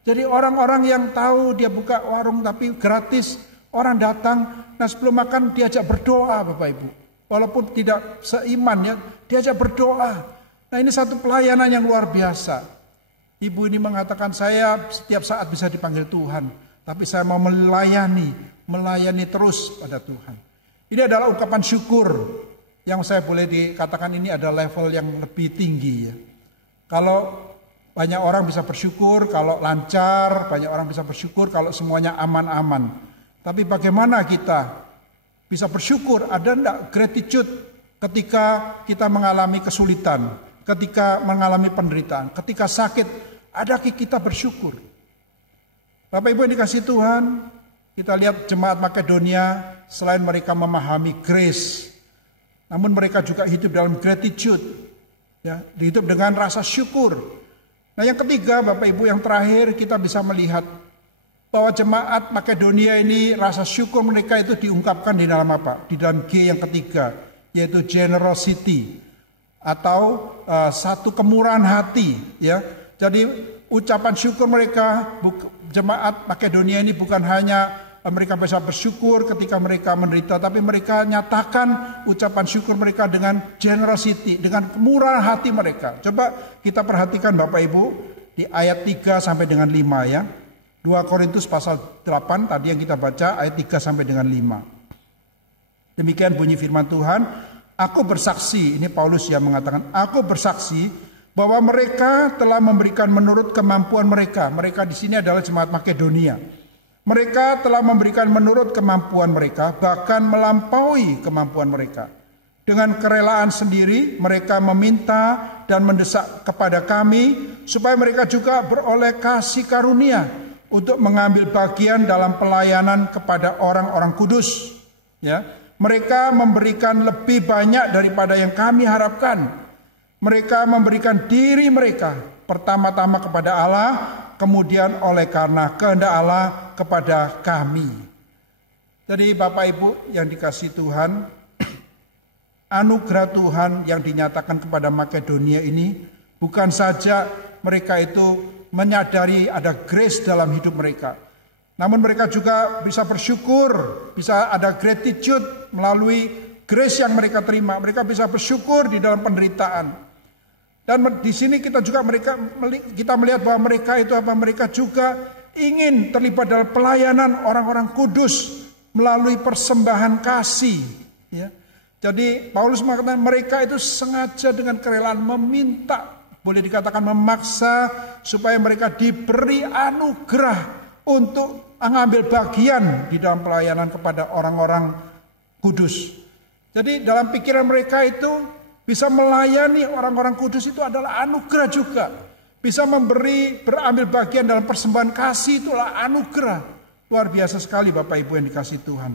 Jadi orang-orang yang tahu dia buka warung tapi gratis, orang datang, nah sebelum makan diajak berdoa Bapak Ibu. Walaupun tidak seiman ya, diajak berdoa. Nah ini satu pelayanan yang luar biasa. Ibu ini mengatakan, saya setiap saat bisa dipanggil Tuhan, tapi saya mau melayani terus pada Tuhan. Ini adalah ungkapan syukur yang saya boleh dikatakan ini ada level yang lebih tinggi ya. Kalau banyak orang bisa bersyukur kalau lancar, banyak orang bisa bersyukur kalau semuanya aman-aman. Tapi bagaimana kita bisa bersyukur? Ada enggak gratitude ketika kita mengalami kesulitan, ketika mengalami penderitaan, ketika sakit, ada kita bersyukur? Bapak Ibu yang dikasihi Tuhan, kita lihat jemaat Makedonia, selain mereka memahami grace, namun mereka juga hidup dalam gratitude, ya, hidup dengan rasa syukur. Nah yang ketiga Bapak Ibu, yang terakhir kita bisa melihat bahwa jemaat Makedonia ini rasa syukur mereka itu diungkapkan di dalam apa? Di dalam G yang ketiga, yaitu generosity atau satu kemurahan hati ya. Jadi ucapan syukur mereka, jemaat Makedonia ini bukan hanya mereka bisa bersyukur ketika mereka menderita, tapi mereka nyatakan ucapan syukur mereka dengan generosity, dengan kemurahan hati mereka. Coba kita perhatikan Bapak Ibu di ayat 3 sampai dengan 5 ya. 2 Korintus pasal 8 tadi yang kita baca ayat 3 sampai dengan 5. Demikian bunyi firman Tuhan, aku bersaksi, ini Paulus yang mengatakan, aku bersaksi bahwa mereka telah memberikan menurut kemampuan mereka. Mereka di sini adalah jemaat Makedonia. Mereka telah memberikan menurut kemampuan mereka, bahkan melampaui kemampuan mereka. Dengan kerelaan sendiri mereka meminta dan mendesak kepada kami supaya mereka juga beroleh kasih karunia untuk mengambil bagian dalam pelayanan kepada orang-orang kudus. Ya, mereka memberikan lebih banyak daripada yang kami harapkan. Mereka memberikan diri mereka pertama-tama kepada Allah, kemudian oleh karena kehendak Allah kepada kami. Jadi Bapak Ibu yang dikasihi Tuhan, anugerah Tuhan yang dinyatakan kepada Makedonia ini bukan saja mereka itu menyadari ada grace dalam hidup mereka, namun mereka juga bisa bersyukur, bisa ada gratitude melalui grace yang mereka terima. Mereka bisa bersyukur di dalam penderitaan. Dan di sini kita melihat bahwa mereka itu apa? Mereka juga ingin terlibat dalam pelayanan orang-orang kudus melalui persembahan kasih. Ya. Jadi Paulus mengatakan mereka itu sengaja dengan kerelaan meminta, boleh dikatakan memaksa, supaya mereka diberi anugerah untuk mengambil bagian di dalam pelayanan kepada orang-orang kudus. Jadi dalam pikiran mereka itu bisa melayani orang-orang kudus itu adalah anugerah juga. Bisa berambil bagian dalam persembahan kasih itulah anugerah. Luar biasa sekali Bapak Ibu yang dikasihi Tuhan.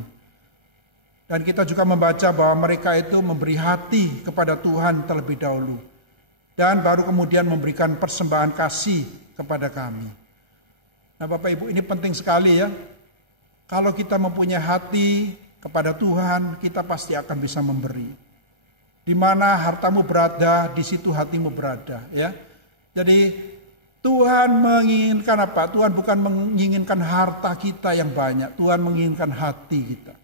Dan kita juga membaca bahwa mereka itu memberi hati kepada Tuhan terlebih dahulu. Dan baru kemudian memberikan persembahan kasih kepada kami. Nah Bapak Ibu, ini penting sekali ya. Kalau kita mempunyai hati kepada Tuhan, kita pasti akan bisa memberi. Di mana hartamu berada, di situ hatimu berada, ya. Jadi Tuhan menginginkan apa? Tuhan bukan menginginkan harta kita yang banyak, Tuhan menginginkan hati kita.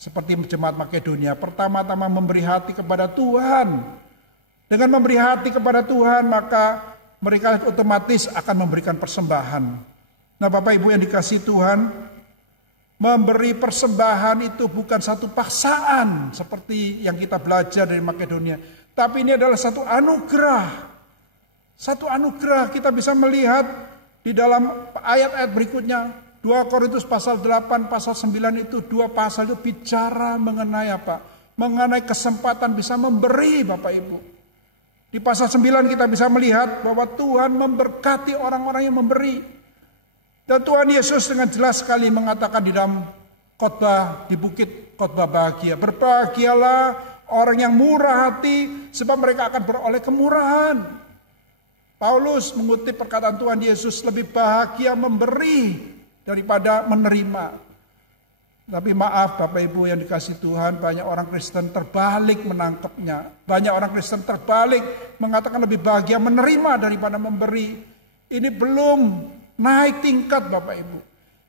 Seperti jemaat Makedonia, pertama-tama memberi hati kepada Tuhan. Dengan memberi hati kepada Tuhan, maka mereka otomatis akan memberikan persembahan. Nah, Bapak Ibu yang dikasihi Tuhan, memberi persembahan itu bukan satu paksaan seperti yang kita belajar dari Makedonia. Tapi ini adalah satu anugerah. Satu anugerah. Kita bisa melihat di dalam ayat-ayat berikutnya. 2 Korintus pasal 8, pasal 9 itu, 2 pasal itu bicara mengenai apa? Mengenai kesempatan bisa memberi, Bapak Ibu. Di pasal 9 kita bisa melihat bahwa Tuhan memberkati orang-orang yang memberi. Dan Tuhan Yesus dengan jelas sekali mengatakan di dalam khotbah di bukit khotbah bahagia. Berbahagialah orang yang murah hati sebab mereka akan beroleh kemurahan. Paulus mengutip perkataan Tuhan Yesus, lebih bahagia memberi daripada menerima. Tapi maaf Bapak Ibu yang dikasihi Tuhan, banyak orang Kristen terbalik menangkapnya. Banyak orang Kristen terbalik mengatakan lebih bahagia menerima daripada memberi. Ini belum naik tingkat Bapak Ibu.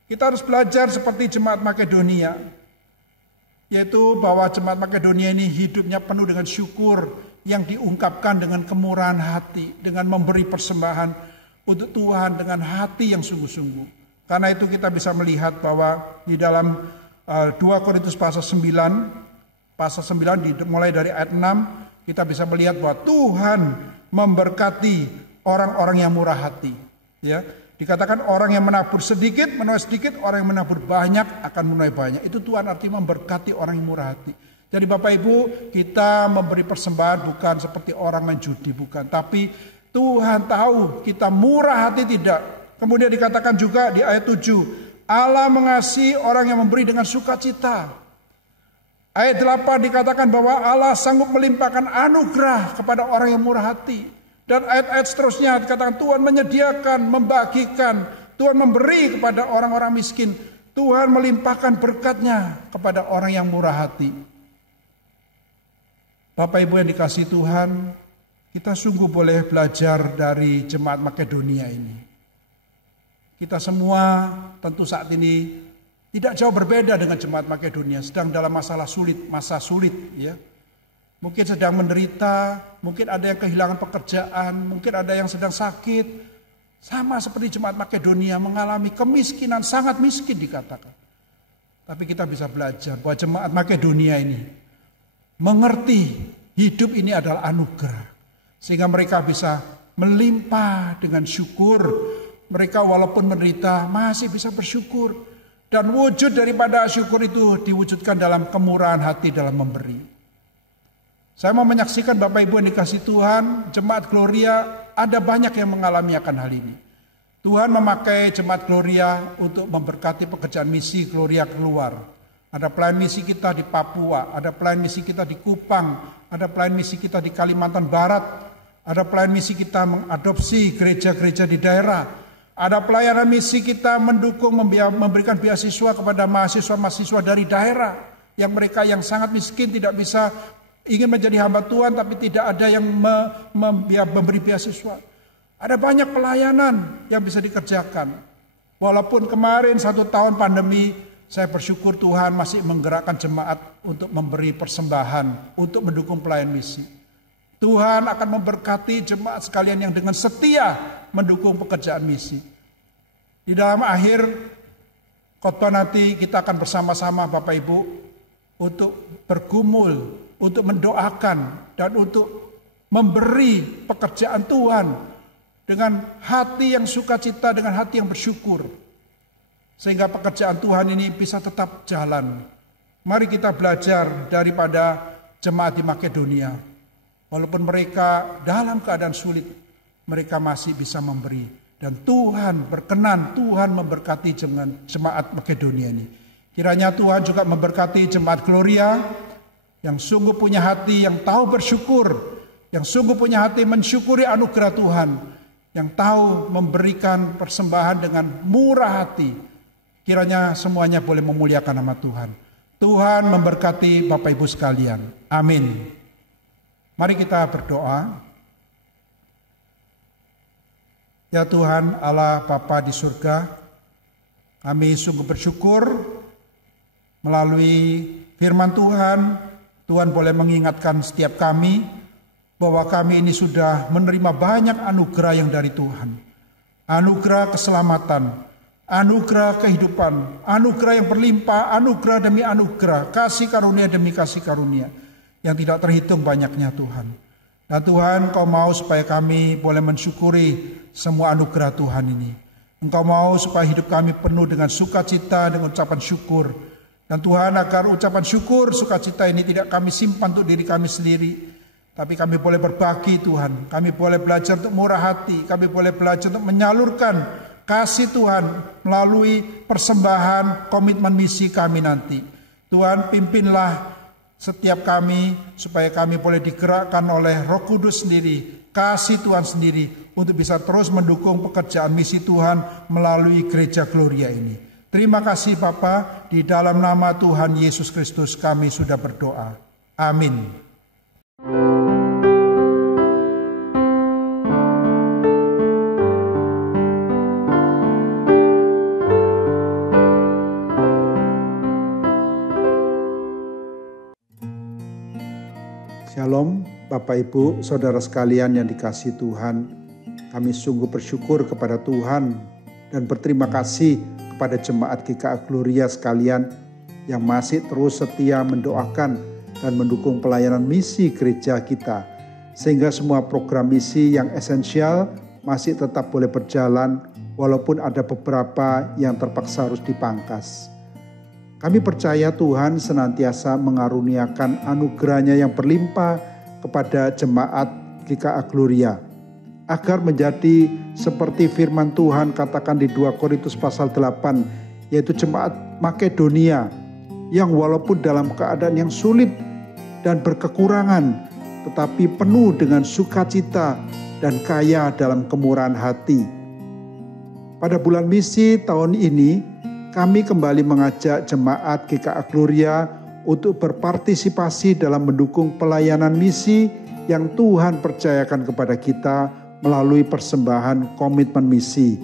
Kita harus belajar seperti jemaat Makedonia. Yaitu bahwa jemaat Makedonia ini hidupnya penuh dengan syukur yang diungkapkan dengan kemurahan hati, dengan memberi persembahan untuk Tuhan dengan hati yang sungguh-sungguh. Karena itu kita bisa melihat bahwa di dalam 2 Korintus pasal 9 mulai dari ayat 6 kita bisa melihat bahwa Tuhan memberkati orang-orang yang murah hati. Ya, dikatakan orang yang menabur sedikit menuai sedikit, orang yang menabur banyak akan menuai banyak. Itu Tuhan artinya memberkati orang yang murah hati. Jadi Bapak Ibu, kita memberi persembahan bukan seperti orang main judi, bukan. Tapi Tuhan tahu kita murah hati tidak. Kemudian dikatakan juga di ayat 7, Allah mengasihi orang yang memberi dengan sukacita. Ayat 8 dikatakan bahwa Allah sanggup melimpahkan anugerah kepada orang yang murah hati. Dan ayat-ayat seterusnya dikatakan Tuhan menyediakan, membagikan, Tuhan memberi kepada orang-orang miskin. Tuhan melimpahkan berkatnya kepada orang yang murah hati. Bapak Ibu yang dikasihi Tuhan, kita sungguh boleh belajar dari jemaat Makedonia ini. Kita semua tentu saat ini tidak jauh berbeda dengan jemaat Makedonia, sedang dalam masa sulit ya. Mungkin sedang menderita, mungkin ada yang kehilangan pekerjaan, mungkin ada yang sedang sakit. Sama seperti jemaat Makedonia mengalami kemiskinan, sangat miskin dikatakan. Tapi kita bisa belajar bahwa jemaat Makedonia ini mengerti hidup ini adalah anugerah. Sehingga mereka bisa melimpah dengan syukur. Mereka walaupun menderita masih bisa bersyukur. Dan wujud daripada syukur itu diwujudkan dalam kemurahan hati dalam memberi. Saya mau menyaksikan Bapak Ibu yang dikasihi Tuhan, jemaat Gloria ada banyak yang mengalami akan hal ini. Tuhan memakai jemaat Gloria untuk memberkati pekerjaan misi Gloria keluar. Ada pelayan misi kita di Papua, ada pelayan misi kita di Kupang, ada pelayan misi kita di Kalimantan Barat, ada pelayan misi kita mengadopsi gereja-gereja di daerah, ada pelayanan misi kita mendukung memberikan beasiswa kepada mahasiswa-mahasiswa dari daerah yang mereka yang sangat miskin tidak bisa ingin menjadi hamba Tuhan tapi tidak ada yang memberi beasiswa. Ada banyak pelayanan yang bisa dikerjakan. Walaupun kemarin 1 tahun pandemi, saya bersyukur Tuhan masih menggerakkan jemaat untuk memberi persembahan, untuk mendukung pelayan misi. Tuhan akan memberkati jemaat sekalian yang dengan setia mendukung pekerjaan misi. Di dalam akhir khotbah nanti kita akan bersama-sama Bapak Ibu untuk bergumul, untuk mendoakan dan untuk memberi pekerjaan Tuhan dengan hati yang sukacita, dengan hati yang bersyukur. Sehingga pekerjaan Tuhan ini bisa tetap jalan. Mari kita belajar daripada jemaat di Makedonia. Walaupun mereka dalam keadaan sulit, mereka masih bisa memberi. Dan Tuhan berkenan, Tuhan memberkati jemaat Makedonia ini. Kiranya Tuhan juga memberkati jemaat Gloria yang sungguh punya hati, yang tahu bersyukur, yang sungguh punya hati mensyukuri anugerah Tuhan, yang tahu memberikan persembahan dengan murah hati. Kiranya semuanya boleh memuliakan nama Tuhan. Tuhan memberkati Bapak Ibu sekalian. Amin. Mari kita berdoa. Ya Tuhan Allah Bapa di surga, kami sungguh bersyukur melalui firman Tuhan, Tuhan boleh mengingatkan setiap kami bahwa kami ini sudah menerima banyak anugerah yang dari Tuhan. Anugerah keselamatan, anugerah kehidupan, anugerah yang berlimpah, anugerah demi anugerah, kasih karunia demi kasih karunia yang tidak terhitung banyaknya Tuhan. Dan Tuhan, Engkau mau supaya kami boleh mensyukuri semua anugerah Tuhan ini. Engkau mau supaya hidup kami penuh dengan sukacita, dengan ucapan syukur. Dan Tuhan, agar ucapan syukur, sukacita ini tidak kami simpan untuk diri kami sendiri, tapi kami boleh berbagi Tuhan. Kami boleh belajar untuk murah hati, kami boleh belajar untuk menyalurkan kasih Tuhan melalui persembahan komitmen misi kami nanti. Tuhan, pimpinlah setiap kami supaya kami boleh digerakkan oleh Roh Kudus sendiri, kasih Tuhan sendiri untuk bisa terus mendukung pekerjaan misi Tuhan melalui Gereja Gloria ini. Terima kasih Bapa, di dalam nama Tuhan Yesus Kristus kami sudah berdoa. Amin. Shalom Bapak Ibu, Saudara sekalian yang dikasihi Tuhan. Kami sungguh bersyukur kepada Tuhan dan berterima kasih kepada jemaat GKA Gloria sekalian yang masih terus setia mendoakan dan mendukung pelayanan misi gereja kita. Sehingga semua program misi yang esensial masih tetap boleh berjalan walaupun ada beberapa yang terpaksa harus dipangkas. Kami percaya Tuhan senantiasa mengaruniakan anugerah-Nya yang berlimpah kepada jemaat GKA Gloria, agar menjadi seperti firman Tuhan katakan di 2 Korintus pasal 8, yaitu jemaat Makedonia yang walaupun dalam keadaan yang sulit dan berkekurangan, tetapi penuh dengan sukacita dan kaya dalam kemurahan hati. Pada bulan misi tahun ini, kami kembali mengajak jemaat GKA Gloria untuk berpartisipasi dalam mendukung pelayanan misi yang Tuhan percayakan kepada kita melalui persembahan komitmen misi.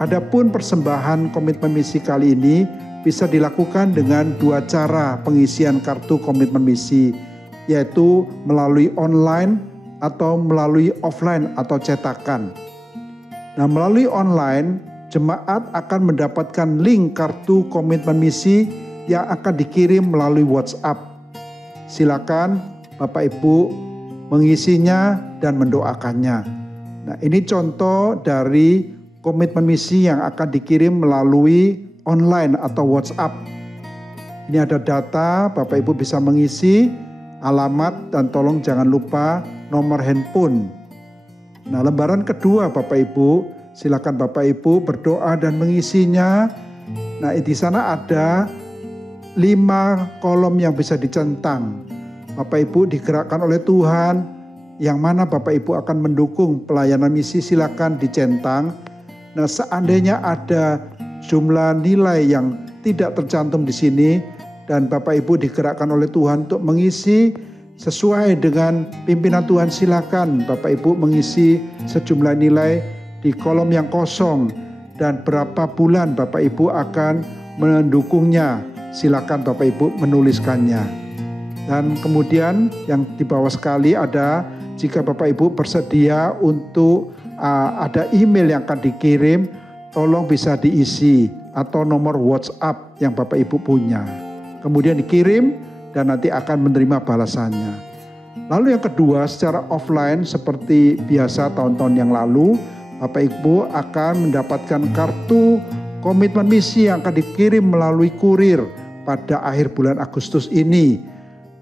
Adapun persembahan komitmen misi kali ini bisa dilakukan dengan 2 cara pengisian kartu komitmen misi, yaitu melalui online atau melalui offline atau cetakan. Nah, melalui online, jemaat akan mendapatkan link kartu komitmen misi yang akan dikirim melalui WhatsApp. Silakan Bapak Ibu mengisinya dan mendoakannya. Nah, ini contoh dari komitmen misi yang akan dikirim melalui online atau WhatsApp. Ini ada data, Bapak Ibu bisa mengisi, alamat, dan tolong jangan lupa nomor handphone. Nah, lembaran kedua Bapak Ibu, silakan Bapak Ibu berdoa dan mengisinya. Nah, di sana ada 5 kolom yang bisa dicentang. Bapak Ibu digerakkan oleh Tuhan, yang mana Bapak Ibu akan mendukung pelayanan misi, silakan dicentang. Nah, seandainya ada jumlah nilai yang tidak tercantum di sini dan Bapak Ibu digerakkan oleh Tuhan untuk mengisi sesuai dengan pimpinan Tuhan, silakan Bapak Ibu mengisi sejumlah nilai di kolom yang kosong dan berapa bulan Bapak Ibu akan mendukungnya. Silakan Bapak Ibu menuliskannya. Dan kemudian yang di bawah sekali ada, jika Bapak Ibu bersedia untuk ada email yang akan dikirim, tolong bisa diisi atau nomor WhatsApp yang Bapak Ibu punya. Kemudian dikirim dan nanti akan menerima balasannya. Lalu yang kedua, secara offline seperti biasa tahun-tahun yang lalu, Bapak Ibu akan mendapatkan kartu komitmen misi yang akan dikirim melalui kurir pada akhir bulan Agustus ini.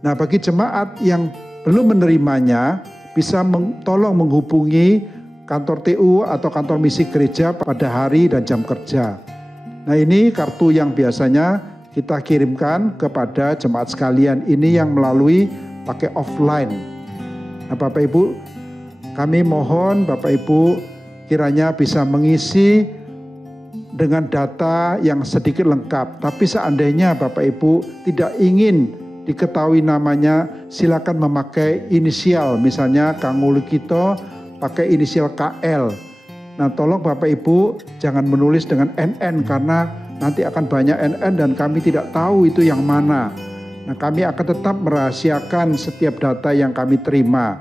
Nah, bagi jemaat yang belum menerimanya, bisa tolong menghubungi kantor TU atau kantor misi gereja pada hari dan jam kerja. Nah, ini kartu yang biasanya kita kirimkan kepada jemaat sekalian ini yang melalui pakai offline. Nah, Bapak Ibu, kami mohon Bapak Ibu kiranya bisa mengisi dengan data yang sedikit lengkap. Tapi seandainya Bapak Ibu tidak ingin diketahui namanya, silakan memakai inisial. Misalnya Kang Ulikito pakai inisial KL. Nah, tolong Bapak Ibu jangan menulis dengan NN karena nanti akan banyak NN dan kami tidak tahu itu yang mana. Nah, kami akan tetap merahasiakan setiap data yang kami terima.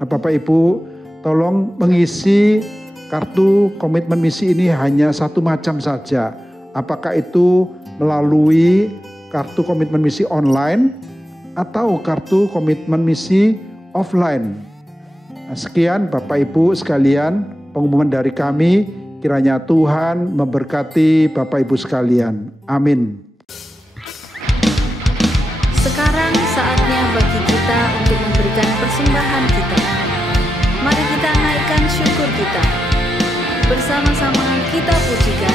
Nah, Bapak Ibu tolong mengisi kartu komitmen misi ini hanya satu macam saja. Apakah itu melalui kartu komitmen misi online atau kartu komitmen misi offline. Nah, sekian Bapak Ibu sekalian pengumuman dari kami. Kiranya Tuhan memberkati Bapak Ibu sekalian. Amin. Sekarang saatnya bagi kita untuk memberikan persembahan kita. Mari kita naikkan syukur kita. Bersama-sama kita pujikan.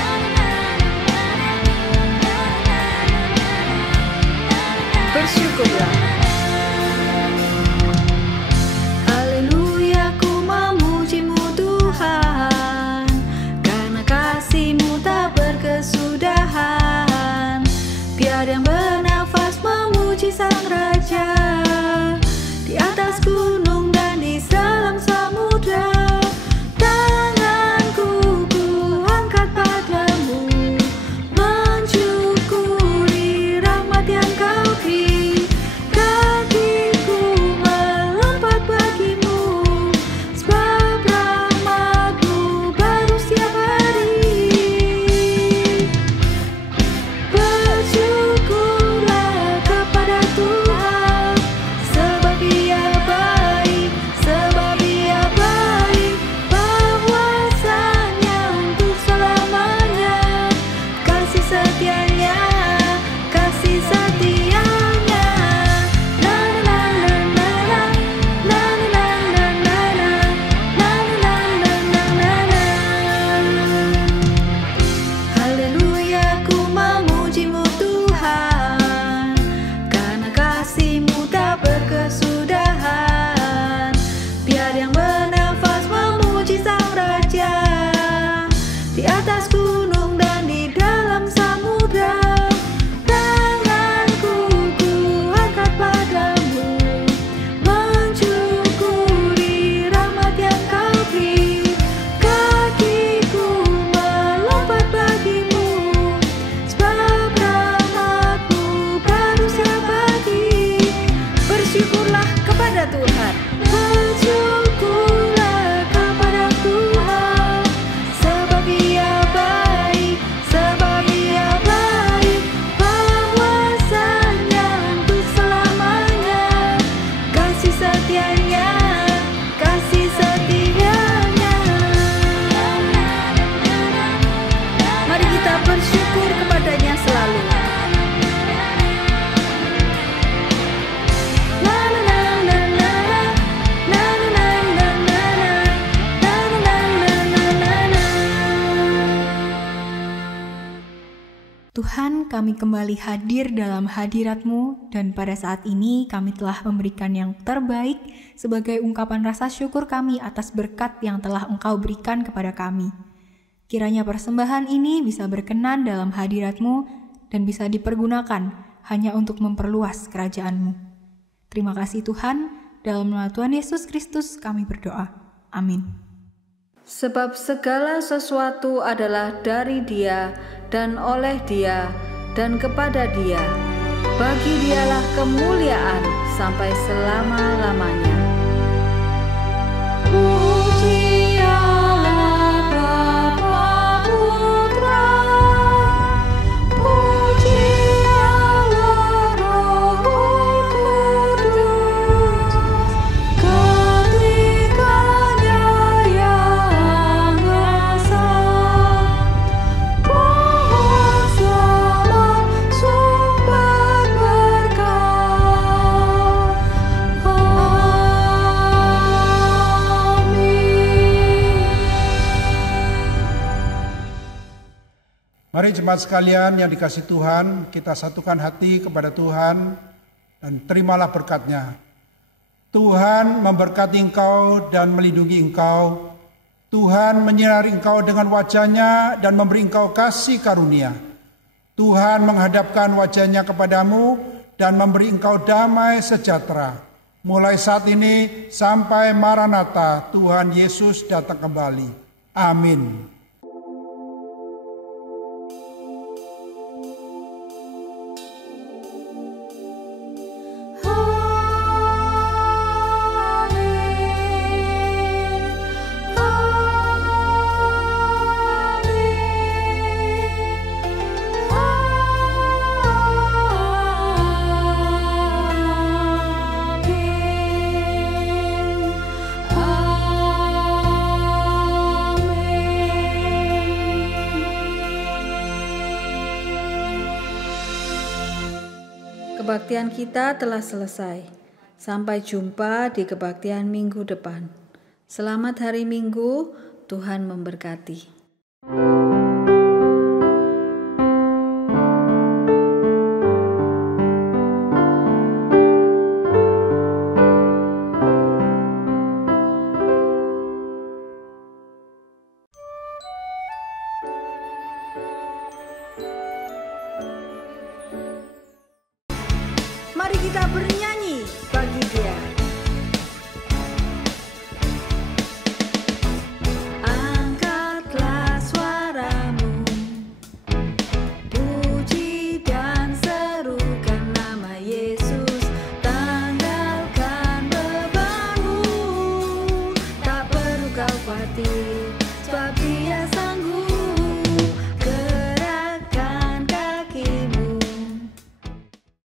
Bersyukurlah. Haleluya, ku memuji-Mu Tuhan, karena kasih-Mu tak berkesudahan. Biar yang bernafas memuji Sang Raja, di atas gunung dan di dalam samudra. Tanganku ku angkat padamu, mensyukuri rahmat yang Kau beri. Kakiku melompat bagimu, sebab rahmat-Mu baru setiap hari. Bersyukurlah kepada Tuhan, sebab Ia baik, sebab Ia baik. Bahwasanya untuk selamanya, kasih setianya, kasih setianya. Na na na na na, na na na na na, na na na na na na. Haleluya, ku memuji-Mu Tuhan, karena kasih-Mu tak berkesudahan. Biar yang bernafas memuji Sang Raja, di atas gunung dan di dalam samudra. Tanganku ku angkat padamu, mensyukuri rahmat yang Kau beri. Kakiku melompat bagimu, sebab rahmat-Mu baru setiap pagi. Bersyukurlah kepada Tuhan. Bersyukurlah kepada Tuhan, sebab Ia baik, sebab Ia baik. Bahwasanya untuk selamanya, kasih setianya, kasih setianya. Mari kita bersyukur kepada-Nya selalu. Na na na na na, na na na na na, na na na na na na. Tuhan, kami kembali hadir dalam hadirat-Mu, dan pada saat ini kami telah memberikan yang terbaik sebagai ungkapan rasa syukur kami atas berkat yang telah Engkau berikan kepada kami. Kiranya persembahan ini bisa berkenan dalam hadirat-Mu dan bisa dipergunakan hanya untuk memperluas kerajaan-Mu. Terima kasih Tuhan, dalam nama Tuhan Yesus Kristus kami berdoa. Amin. Sebab segala sesuatu adalah dari Dia dan oleh Dia dan kepada Dia. Bagi Dialah kemuliaan sampai selama-lamanya. Puji Allah Bapa Putra, puji Allah Roh Kudus, ketiganya yang esa, pohon selamat sumber berkah. Mari jemaat sekalian yang dikasihi Tuhan, kita satukan hati kepada Tuhan dan terimalah berkat-Nya. Tuhan memberkati engkau dan melindungi engkau. Tuhan menyinari engkau dengan wajah-Nya dan memberi engkau kasih karunia. Tuhan menghadapkan wajah-Nya kepadamu dan memberi engkau damai sejahtera. Mulai saat ini sampai Maranatha, Tuhan Yesus datang kembali. Amin. Kebaktian kita telah selesai. Sampai jumpa di kebaktian minggu depan. Selamat hari Minggu, Tuhan memberkati.